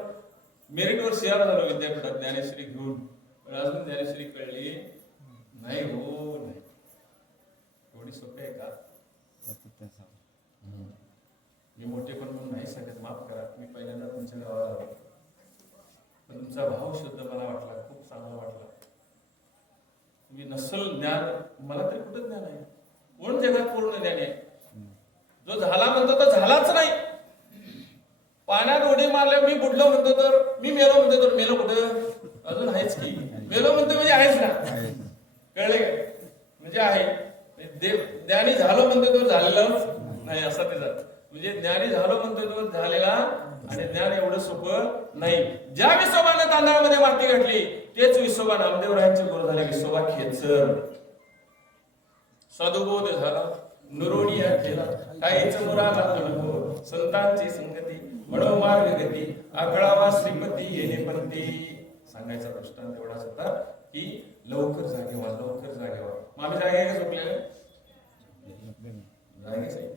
मेरिटवर शेअर झालो विद्यापीठात ज्ञानेश्वरी घेऊन, पण अजून ज्ञानेश्वरी कळली नाही. हो नाही, एवढी सोपी आहे का? मी मोठे पण म्हणून नाही सांगत, माफ करा. मी पहिल्यांदा तुमच्या गावाला आलो, पण तुमचा भाव शुद्ध मला वाटला, खूप चांगला वाटला. तुम्ही नसल ज्ञान, मला तरी कुठं ज्ञान आहे? कोण जगात पूर्ण ज्ञान आहे? जो झाला म्हणतो तो झालाच नाही. पाण्यात उडी मारल्या मी बुडलो म्हणतो तर, मी मेलो म्हणतो तर मेलो कुठं? अजून आहेच की. मेलो म्हणतो म्हणजे आहेच ना, कळले का? म्हणजे आहे. ज्ञानी झालो म्हणतो तर झालेलं नाही, असा त्याचा म्हणजे ज्ञानी झालो म्हणतो तो झालेला, आणि ज्ञान एवढं सोपं नाही. ज्या विसोबाने तांदळामध्ये माती घातली तेच विसोबा नामदेवरायांचे गुरु झाले, विसोबा खेचर. सदुबोध झाला, नुरोडिया केला, काहीच मुराला अनुभव, संतांची संगती मनोमार्ग गती, आकळावा श्रीमती येणे पंथी. सांगायचा दृष्टांत एवढाच होता की लवकर जागे व्हा, लवकर जागे व्हा. मग आम्ही जागे का झोपलेले? जागेच आहे,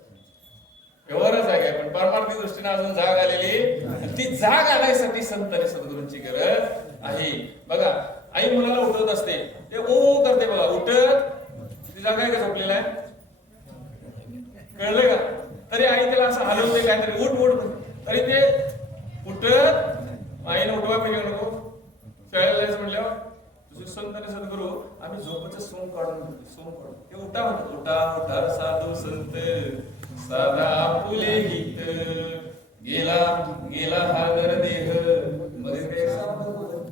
व्यवहारच जागे आहे, पण परमार्थी दृष्टीने अजून जाग आलेली. ती जाग आणायसाठी संत आणि सद्गुरूंची गरज आहे. बघा, आई मुलाला उठवत असते, ते ओ करते बघा, उठत. ती जागा आहे का झोपलेला आहे? कळलं का? तरी आई त्याला असं हलवते काहीतरी, उठ उठ, तरी ते उठत. आईने उठवा पाहिजे नको, शाळेला जायचं म्हटल्यावर तुझे संत आणि सद्गुरू आम्ही झोपेचं सोंग काढून घेतो, सोंग काढून हे उठा म्हणतात, उठा उठा साधू संत साधा आपुले गीत, गेला गेला हा नरदेह मध्ये कैसा भगवंत.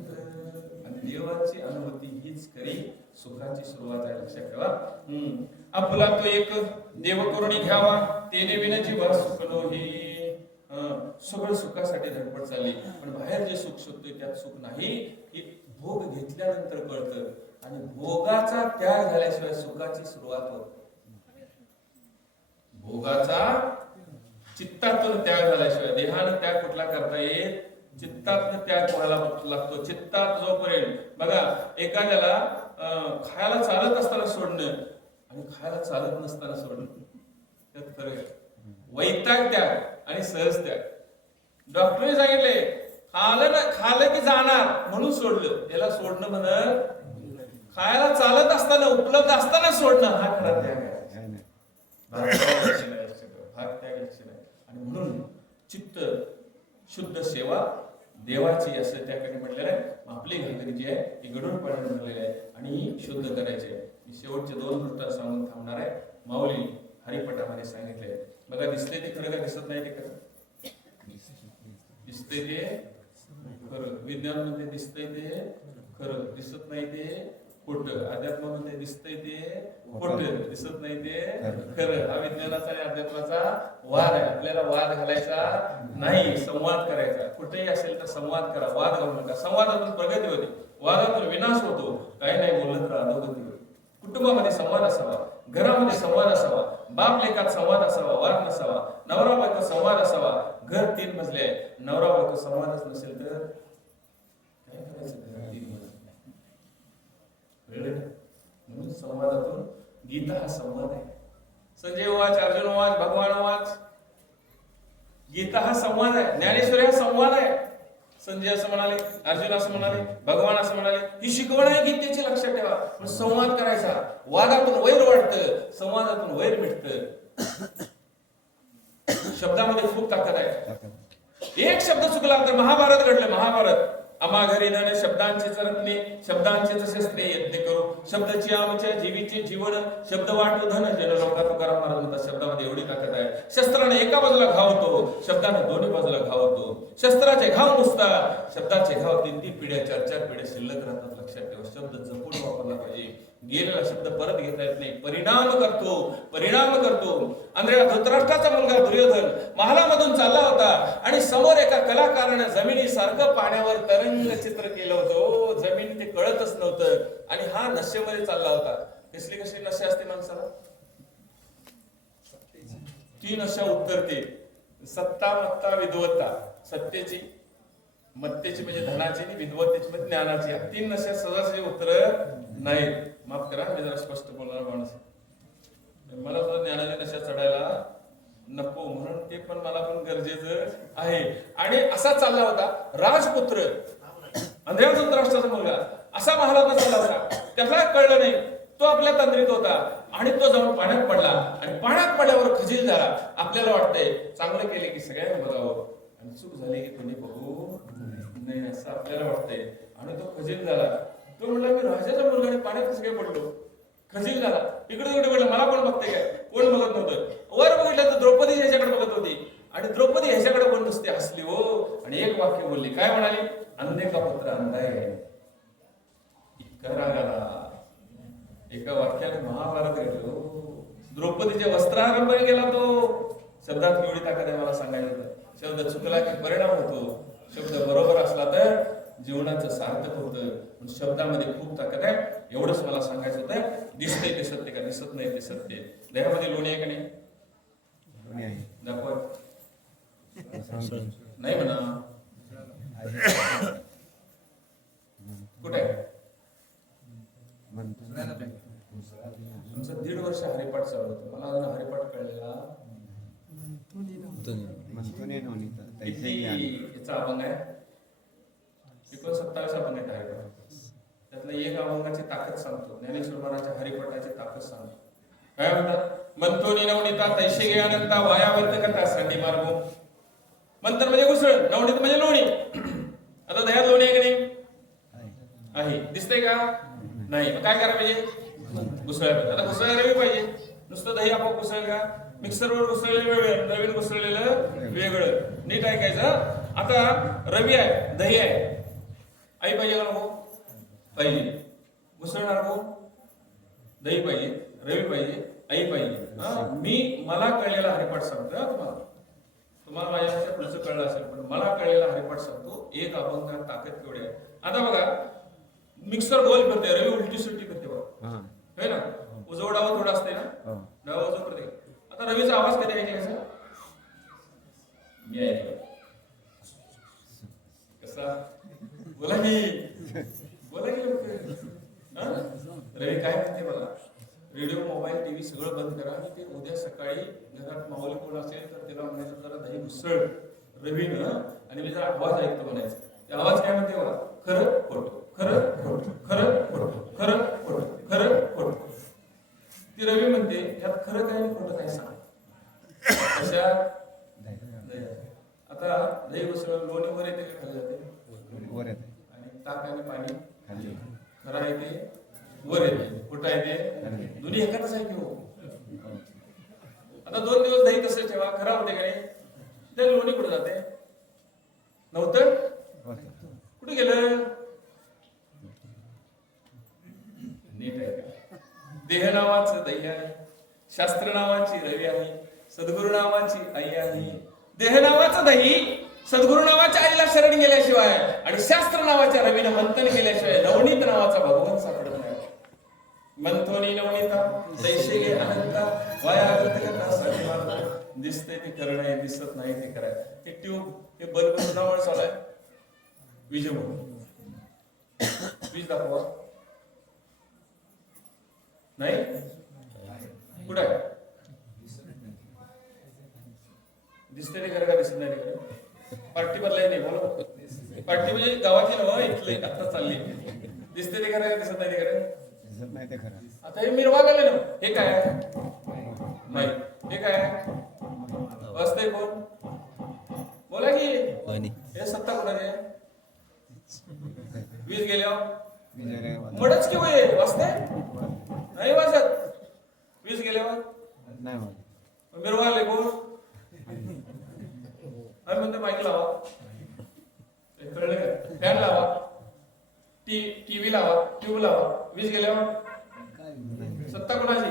आणि देवाची अनुभूती हीच खरी सुखाची सुरुवात आहे, लक्षात ठेवा. आपुला तो एक देव करुणी घ्यावा, तेने विना जीवा सुख नोही. सगळं सुखासाठी धडपड चालली, पण बाहेर जे सुख शोधतोय त्यात सुख नाही, हे भोग घेतल्यानंतर कळतं. आणि भोगाचा त्याग झाल्याशिवाय सुखाची सुरुवात होत. भोगाचा चित्तातून त्याग झाल्याशिवाय, देहानं त्याग कुठला करता येईल, चित्तातून त्याग व्हायला लागतो. चित्तात जोपर्यंत बघा, एखाद्याला खायला चालत असताना सोडणं आणि खायला चालत नसताना सोडणं त्यात फरक आहे. वैताग त्याग आणि सहज त्याग. डॉक्टरने सांगितले खाल्लं की जाणार म्हणून सोडलं, त्याला सोडणं म्हणत. खायला चालत असताना उपलब्ध असताना सोडणं हा खरा त्याग आहे. भाग त्याग लक्ष नाही. आणि म्हणून चित्त शुद्ध सेवा देवाची असं त्याकडे म्हटलेलं आहे. आपली घालगरी जी आहे ती गडून पाण्याने भरलेली आहे आणि शुद्ध करायची आहे. मी शेवटचे 2 वृत्त सांगून थांबणार आहे. माऊली हरिपटामध्ये सांगितले, बघा दिसते ते खरं का दिसत नाही ते खरं, दिसते ते खरं, विज्ञान मध्ये दिसतंय ते खरं, दिसत नाही ते खोटं, अध्यात्मामध्ये दिसतंय ते खोटं, दिसत नाही ते खरं. हा विज्ञानाचा आणि अध्यात्माचा वाद आहे. आपल्याला वाद घालायचा नाही, संवाद करायचा. कुठेही असेल तर संवाद करा, वाद घालू नका. संवादातून प्रगती होते, वादातून विनाश होतो. काही नाही बोललं तर अधोगती होते. कुटुंबामध्ये संवाद असावा, घरामध्ये संवाद असावा, बाप लेकात संवाद असावा, वाद नसावा, नवरा बायको संवाद असावा. घर 3 मजले आहे, नवरा बायको संवादच नसेल तर काय करायचं? घर 3 मजले. म्हणून संवादातून गीता हा संवाद आहे. संजय वाच, अर्जुन वाच, भगवान वाच, गीता हा संवाद आहे. ज्ञानेश्वरी हा संवाद आहे. संजय असं म्हणाले, अर्जुन असं म्हणाले, भगवान असं म्हणाले, ही शिकवण आहे गीतेची, लक्षात ठेवा. पण संवाद करायचा. वादातून वैर वाढतं, संवादातून वैर मिटतं. शब्दामध्ये खूप ताकद आहे. एक शब्द चुकला तर महाभारत घडलं. महाभारत अमाघरी नन शब्दांचे रत्ने, शब्दांचे शस्त्रे यज्ञ करू, शब्दाची आमच्या जीवीचे जीवन, शब्द वाटू धन जन लोका. तुकाराम महाराज म्हणतात शब्दामध्ये एवढी ताकद आहे. शस्त्राने एका बाजूला घाव होतो, शब्दाने दोन्ही बाजूला घाव होतो. शस्त्राचे घाव नुसतात, शब्दाचे घाव 3-3 पिढ्या 4-4 पिढ्या शिल्लक राहतात. लक्षात ठेवा, शब्द जपून वापरला पाहिजे. गेलेला शब्द परत घेता येत नाही. परिणाम करतो, परिणाम करतो. अंधळ्या धृतराष्ट्राचा मुलगा दुर्योधन महालामधून चालला होता आणि समोर एका कलाकाराने जमिनीसारखं पाण्यावर तरंग चित्र केलं होतं. जमीन ते कळतच नव्हतं आणि हा नशेमध्ये चालला होता. कसली नशे असते माणसाला? ती नशा उत्तरते. सत्ता, मत्ता, विद्वत्ता. सत्तेची, मत्तेची म्हणजे धनाची, आणि विद्वत्तेची म्हणजे ज्ञानाची. या 3 नशा सहज उतरत नाहीत. माफ करा, मी जरा स्पष्ट बोलणार माणूस. मला सुद्धा ज्ञानाच्या नशा चढायला नको, म्हणून ते पण मला पण गरजेचं आहे. आणि असा चालला होता राजपुत्र, अंधळ्या धृतराष्ट्राचा मुलगा, असा महालात चालला होता. त्याला कळलं नाही, तो आपल्या तंद्रीत होता आणि तो जाऊन पाण्यात पडला. आणि पाण्यात पडल्यावर खजील झाला. आपल्याला वाटतंय चांगलं केले की सगळ्यांनी बघावं आणि चूक झाली की कोणी बघू नाही, असं आपल्याला वाटतंय. आणि तो खजील झाला. तो म्हणला, मी राजाच्या मुलगाने पाण्यात कसं काय पडलो? खजील झाला. इकडे तिकडे बघलं, मला कोण बघते काय? कोण बघत नव्हतं. वर बघितलं तर द्रौपदी ह्याच्याकडे बघत होती आणि द्रौपदी ह्याच्याकडे कोण नसते, हसली हो आणि एक वाक्य बोलली. काय म्हणाली? अंधे का पुत्र अंधाय. इतका राग आला. एका वाक्याने महाभारत घडलो. द्रौपदीच्या वस्त्रारंभाने गेला तो. शब्दात एवढी ताकद आहे, मला सांगायचं होतं. शब्द चुकला की परिणाम होतो, शब्द बरोबर असला तर जीवनाचं सार्थक होतं. शब्दामध्ये खूप ताकद आहे, एवढंच मला सांगायचं होतं. दिसतंय ते सत्य का? दिसत नाही ते सत्य. देहामध्ये लोणी आहे का नाही? दाखवा. नाही म्हणा. कुठे? तुमचं 1.5 वर्ष हरिपाठ चालू होतं. मला अजून हरिपाठ कळलेला किती याचा अभंग आहे? 29 अभंग आहेत हरिपाठ. त्यातलं एक अभंगाची ताकद सांगतो. ज्ञानेश्वर महाराजांच्या हरिपाठाची ताकद सांगतो. काय म्हणतात? मंतोनी नवनीता तैशे अनंता वायावर्त कथा संधी मार्गो. मंत्र म्हणजे उसळ, नवनीत म्हणजे लोणी. आता दह्यात लोणी आहे की नाही? आहे. दिसतंय का? नाही. मग काय करायला पाहिजे? घुसळायला पाहिजे. आता घुसळायला रवी पाहिजे. नुसतं दही आपोआप घुसळेल का? मिक्सरवर घुसळलेलं वेगळं, नवीन घुसळलेलं वेगळं. नीट ऐकायचं. आता रवी आहे, दही आहे, आई पाहिजे का नको? पाहिजे. घुसळणार कोण? दही पाहिजे, रवी पाहिजे, आई पाहिजे. मला कळलेला हरिपाठ सांगतो तुम्हाला माझ्यापेक्षा पुढचं कळलं असेल, पण मला कळलेला हरिपाठ सांगतो. एक अभंगात ताकद केवढी आहे. आता बघा, मिक्सर गोल फिरते, रवी उलटी सुलटी करते बघा, है ना? उजव डावा थोडा असते ना, डावा उजव करते. आता रवीचा आवाज कधी ऐकायचा? मी ऐकला कसा? बोला की रवी काय म्हणते बघा. रेडिओ, मोबाईल, टीव्ही सगळं बंद करा आणि ते उद्या सकाळी घरात माऊली कोण असेल तर त्याला म्हणायचं जरा दही घुसळ रवीनं, आणि मी जरा आवाज ऐकतो म्हणायचं. ते आवाज काय म्हणते बघा, खरं खोटं, खरं खोटं, खरं खोटं, खरं खोटं, खरं खोटं. ती रवी म्हणते यात खरं काय आणि खोटं काय सांग. अशा आता दही घुसळ लोणी वर येते का खाली जाते? वर येते. आणि ताक आणि पाणी खाली. खरं आहे ते वर येते, खोटं आहे ते दोन्ही एकाच आहे की हो. आता 2 दिवस दही तसं ठेवा, खराब होते का नाही? ते लोणी कुठे जाते? नव्हतं कुठे गेलं? नीट आहे का? देह नावाचं दही आहे, शास्त्र नावाची रवी आहे, सद्गुरु नावाची आई आहे. देह नावाचं दही सद्गुरु नावाच्या आईला शरण गेल्याशिवाय आणि शास्त्र नावाच्या रवीनं मंथन केल्याशिवाय नवनीत नावाचा भगवान सापडत नाही. मंथोनी नवनीता दैशे गे अनंता वायागत कथा सर्व. दिसतंय ते करणं आहे, दिसत नाही ते करायचं. हे ट्यूब, हे बल्ब कुणामुळे चालू आहे? विजेमुळे. वीज दाखवा. नाही कुठं आहे? दिसतंय ते खरं का दिसत नाही ते? पार्टी बदलाय नाही बोला. पार्टी म्हणजे गावाची नव्ह, इथले आता चालली. दिसते ते खरं का दिसत नाही ते खरं? दिसत नाही ते खरं. आता हे मिरवा गेले ना. हे काय आहे? नाही. हे काय आहे? वाचतंय कोण? बोला की. हे सत्ता कोणाची आहे? वीज गेल्यावर मडच की होय वाचतंय? नाही वाचत. वीज गेल्यावर नाही मिरवा आले कोण? म्हणते माईक लावा, कळलं का? फॅन लावा, टीव्ही लावा, ट्यूब लावा. वीज गेल्यावर सत्ता कुणाची?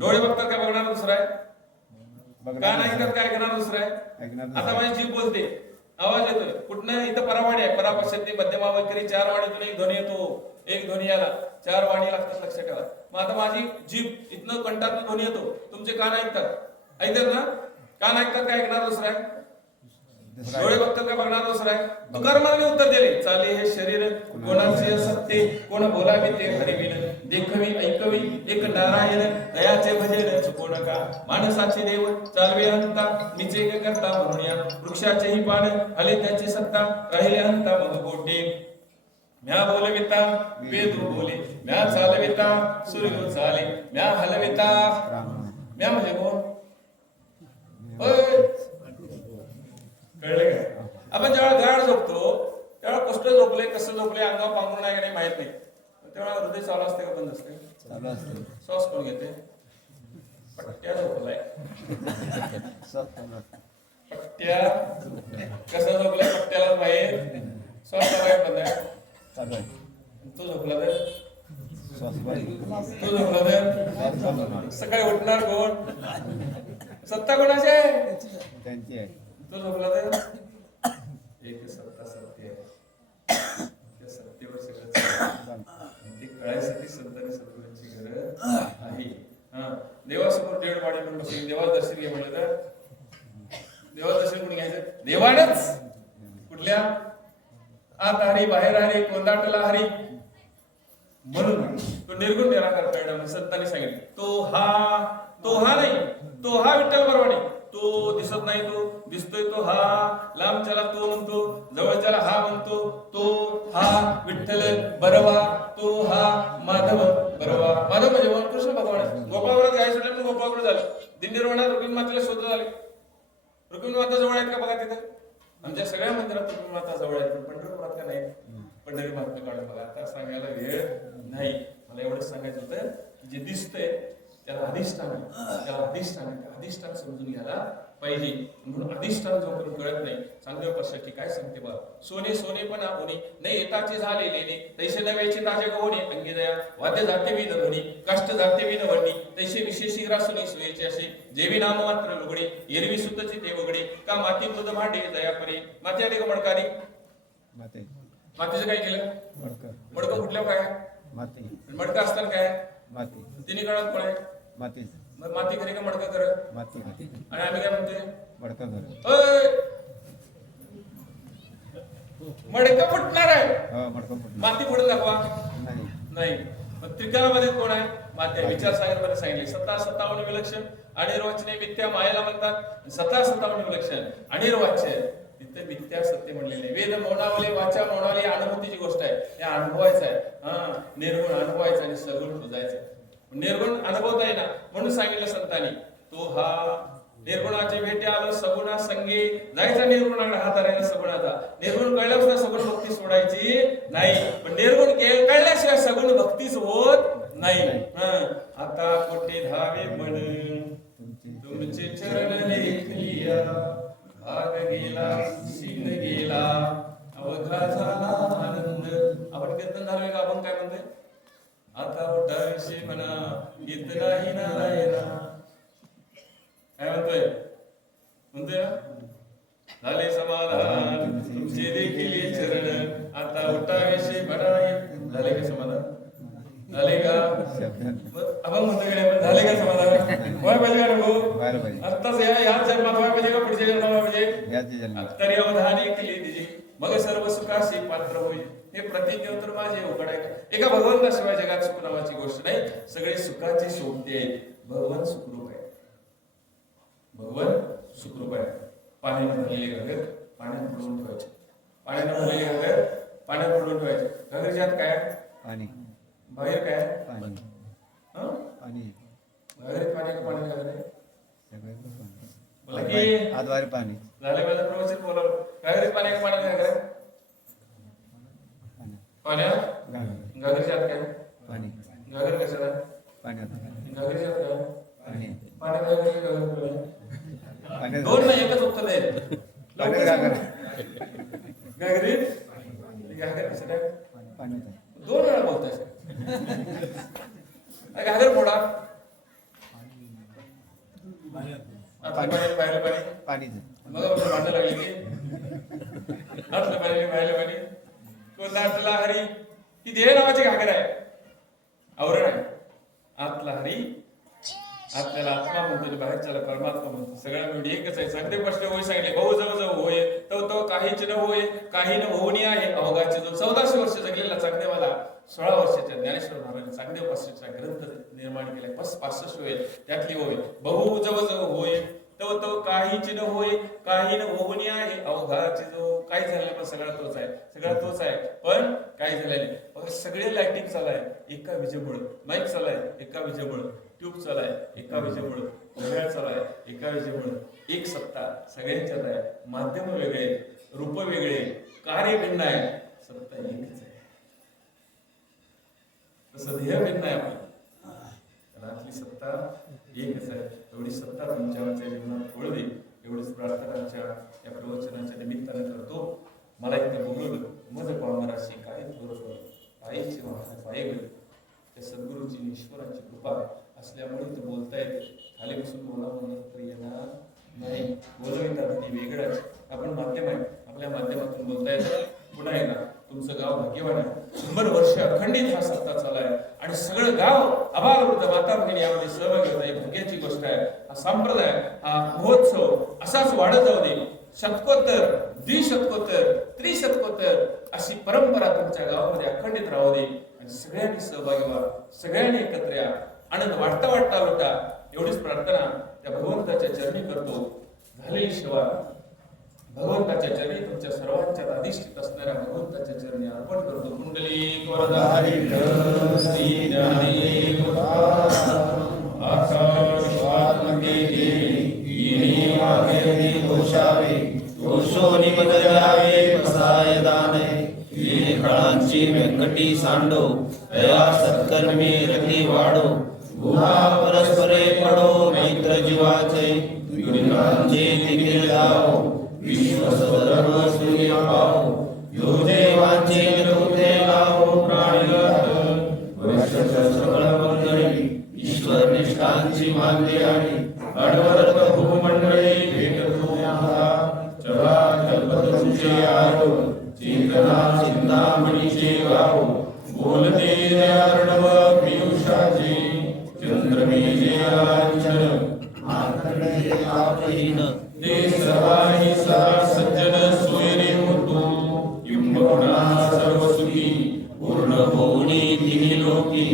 डोळे बघतात काय बघणार दुसरा आहे? कान ऐकतात काय करणार दुसरा आहे? आता माझी जीभ बोलते, आवाज येतोय कुठनं? इथं परावाणी आहे, परापश्यती मध्यमा वैखरी 4 वाणीतून एक ध्वनी येतो. एक ध्वनी आला, 4 वाणी लागतात, लक्षात ठेवा. मग आता माझी जीभ इथनं कंठातून ध्वनी येतो, तुमचे कान ऐकतात ना? कान ऐकतात काय ऐकणार दुसरा आहे? डोळे बघतात काय बघणार दुसरा आहे? तुकारामाने उत्तर दिले, चाले हे शरीर कोणाचे सत्य, कोण बोलावे ते हरिविन, देखवी ऐकवी एक नारायण, दयाचे भजन चुको नका. माणसाचे देव चालवे हंता, निचे करता म्हणून या. वृक्षाचेही पान हले त्याची सत्ता, राहिले हंता मग गोटे. म्या बोलविता वेद बोले, म्या चालविता सूर्य चाले, म्या हलविता. म्या म्हणजे कोण? कळलं का? आपण जेव्हा गाढ झोपतो तेव्हा कष्ट झोपले, कसं झोपले, अंगावर पांघरून नाही का नाही माहित नाही. तेव्हा हृदय चालू असते का बंद असते? चालू असते. श्वास कोण घेते? पट्ट्या झोपलाय. पट्ट्या कसं झोपलाय? पट्ट्याला बाहेर श्वास चालू बंद आहे. चालू आहे. तू झोपला तर श्वास बाहेर. तू झोपला तर सकाळी उठणार कोण? सत्ता कोणाची आहे? त्यांची आहे. तो झोपला तर एक सत्ता सत्य आहे. त्या सत्तेवर सगळं ते कळायसाठी संतांनी सद्गुरूंची गरज आहे. देवासमोर डेड वाढे म्हणून बसले, देवाचं दर्शन घे म्हणलं तर देवाचं दर्शन कोणी घ्यायचं? देवानच. कुठल्या? आत हरी बाहेर हरी कोंदाटला हरी म्हणून तो निर्गुण निराकार कळणार. संतांनी सांगितलं तो हा नाही, तो हा विठ्ठल बरोबर. तो दिसत नाही, तो दिसतोय, तो हा. लांबच्याला तो म्हणतो, जवळच्याला हा म्हणतो. तो हा विठ्ठल बरवा, तो हा माधव बरवा. माधव म्हणजे भगवान कृष्ण भगवान. गोपाळपुरात गाय सुटले म्हणून गोपाळपुर झालं. दिंडीरवणात रुक्मिणी मातेला शोध झाले. रुक्मिणी माता जवळ आहेत का बघा तिथे? आमच्या सगळ्या मंदिरात रुक्मिणी माता जवळ आहेत, पण पंढरपुरात का नाही? पंढरी महात्म्य काढून बघा. आता सांगायला वेळ नाही. मला एवढंच सांगायचं होतं, जे दिसतंय त्याला अधिष्ठान समजून घ्यायला पाहिजे. म्हणून अधिष्ठान जोपर्यंत कळत नाही, चांगल्या पक्षाची काय सांगते बा, सोने पण होणे नाही येताचे झाले लेणे, तैसे नव्याचे ताजे गवणे, अंगी दया वाद्य जाते विन ध्वनी, कष्ट जाते विन वर्णी, तैसे विशेषी रासुनी सोयीचे असे, जेवी नाम मात्र लुगडे, एरवी सुतची ते वगडे, का माती मृद भांडे दया परे. माती आली का मडकारी? मातीचं काय केलं? मडकं फुटल्यावर काय? मडकं असताना काय? तिने कळत कोण आहे? मग माती खरी का मडकं करत? आणि आम्ही काय म्हणतोय? मडकं फुटणार आहे, माती फोडून दाखवा. नाही. मग त्रिकालामध्ये कोण आहे? माती आहे. विचार सागर मध्ये सांगितले 57 विलक्षण अनिर्वाच्य मिथ्या मायाला म्हणतात. 57 विलक्षण अनिर्वाच्य तिथे मिथ्या सत्य म्हणलेले. वेद मौनावले वाचा मौनावले अनुभूतीची गोष्ट आहे. हे अनुभवायचं आहे. निर्गुण अनुभवायचं आणि सगुण तुझायचं. निर्गुण अनुभवता येईना म्हणून सांगितलं संतांनी, तो हा निर्गुणाचे भेटे आलो सगुणा संगे जायचा. निर्गुणाकडे हात धरायला सगुणाचा. निर्गुण कळल्याशिवाय सगुण भक्ती सोडायची नाही. पण निर्गुण कळल्याशिवाय सगुण भक्तीच होत नाही. आता कोठे धावे म्हण तुमचे चरण लेखलिया, भाग गेला सीन गेला अवघा झाला आनंद. आपण कीर्तन झालोय का? आपण काय म्हणतोय? आता उठायचे म्हणा गीत नाही नारायणा. काय म्हणतोय झाले समाधान तुमचे देखील चरण, आता उठायचे म्हणा. झाले का समाधान? झाले का? आपण म्हणतो झाले का समाधान? व्हाय पाहिजे का नको? आत्ताच याच जन्मात व्हाय पाहिजे का पुढच्या जन्मात व्हाय पाहिजे? तरी अवधाने केली तिची मग सर्व सुखाशी पात्र होईल. हे प्रतिज्ञोत्तर माझे उघड आहे. एका भगवंताशिवाय जगात सुख नावाची गोष्ट नाही. सगळे सुखाची शोधते आहे. भगवान सुखरूप आहे. भगवान सुखरूप आहे. पाण्याने भरलेले घगर पाण्यात बुडवून ठेवायचे. पाण्याने भरलेले घगर पाण्यात बुडवून ठेवायचे. घगरच्या आत काय? पाणी. बाहेर काय? पाणी. बाहेर पाणी का पाणी घगर आहे? बोला की आतवारी पाणी. झाले माझं प्रवचन बोलावं. घगरीत पाणी का पाण्यात घगर आहे? पाण्यात. घगरच्या आत काय? पाणी. घगर कशाला? पाण्यात. घगरच्या आत काय? पाणी. पाण्यात दोन नाही एकच उत्तर द्यायचं. घगरीत घागर कशाला? दोन वेळा बोलताय. घागर फोडा. बाहेर पाणी मग भांडण लागली की आतलं पाणी बाहेर पाणी. कोणता आतला हरी? ही देह नावाची घागर आहे. आवरण आहे. आतला हरी आपल्याला आत्मा म्हणतो, बाहेरच्याला परमात्मा म्हणतो. सगळ्या मिळून एकच आहे. सगळे प्रश्न होय सांगितले. भाऊ जवळ जवळ होय तो काहीच न होय काही न होणी आहे. अवघाचे जो 1400 वर्ष जगलेला चांगदेवाला 16 वर्षाच्या ज्ञानेश्वर महाराजांनी चांगदेव पासूनचा ग्रंथ निर्माण केलाय. 65 होय त्यातली होय. बहु जवळ जवळ होय तो काहीच न होय काही न होणी आहे. अवघाचे जो काही झालेला पण सगळा तोच आहे. सगळा तोच आहे पण काही झालेले. सगळे लाइटिंग चालाय एका विजेमुळे. माईक चालाय एका विजेमुळे. ट्यूब चालाय एका विजेमुळे. घड्याळ चालाय एका विजेमुळे. एक सत्ता सगळ्यांच्यात आहे. माध्यम वेगळे, रूप वेगळे, कार्य भिन्न आहे. सत्ता एकच आहे. तसं ध्येय भिन्न आहे. आपण आपली सत्ता एकच आहे. एवढी सत्ता तुमच्या जीवनात वळवी एवढीच प्रार्थना या प्रवचनाच्या निमित्ताने करतो. मला इथे बोलवलं मज पावनाराशी काय बरोबर पायीची वाहन पाय गेले. त्या सद्गुरूची ईश्वराची कृपा असल्यामुळे ते बोलता येते. खाली बसून बोला म्हणून तर येणार नाही. बोलवितात ती वेगळंच. आपण माध्यम आहे. आपल्या माध्यमातून बोलता येतं. पुन्हा एकदा तुमचं गाव भाग्यवान आहे. 100 वर्ष अखंडित हा सत्ता चालाय आणि सगळं गाव अबालवृद्ध माता भगिनी यामध्ये सहभागी होत आहे. भाग्याची गोष्ट आहे. हा संप्रदाय हा महोत्सव असाच वाढत जाऊ दे. शतकोत्तर द्विशतकोत्तर त्रिशतकोत्तर अशी परंपरा तुमच्या गावामध्ये अखंडित राहू दे. आणि सगळ्यांनी सहभागी व्हा. सगळ्यांनी एकत्र या. आनंद वाटता वाटता लोटा एवढीच प्रार्थना त्या भगवंताच्या चरणी करतो. झालेली सेवा भगवंताच्या चरणी तुमच्या सर्वांच्या अधिष्ठित असणाऱ्या भगवंताच्या चरणी अर्पण करतो. कुंडली वरदारी श्री ज्ञानी आकाशवात्मके ईनी मागेनी घोषावे घोषोनी मदयावे पसाय दाने ईनी खळांची कीर्ती सांडो दया सत्कर्मी रती वाढो गुहा परस्परे पडो मैत्र जीवाचे विघ्नांचे तिकीर जाओ विश्व सधर्म सूर्य पाओ योजे वांचे होते गाओ प्राणिगत वर्ष सकळ मंडळी ईश्वर निष्ठांची मानले आणि अडवरत भूमंडळी भेटतो चला कल्पत तुझे आरो चेतना चिंतामणीचे गाव बोलते अर्णव पियुषाचे चंद्रमेजे लांछन आकर्णे आपहीन ते सर्वांनी सदा सज्जन सोयरे होतो इम्बुना सर्व सुखी पूर्ण होऊनी तिन्ही लोकी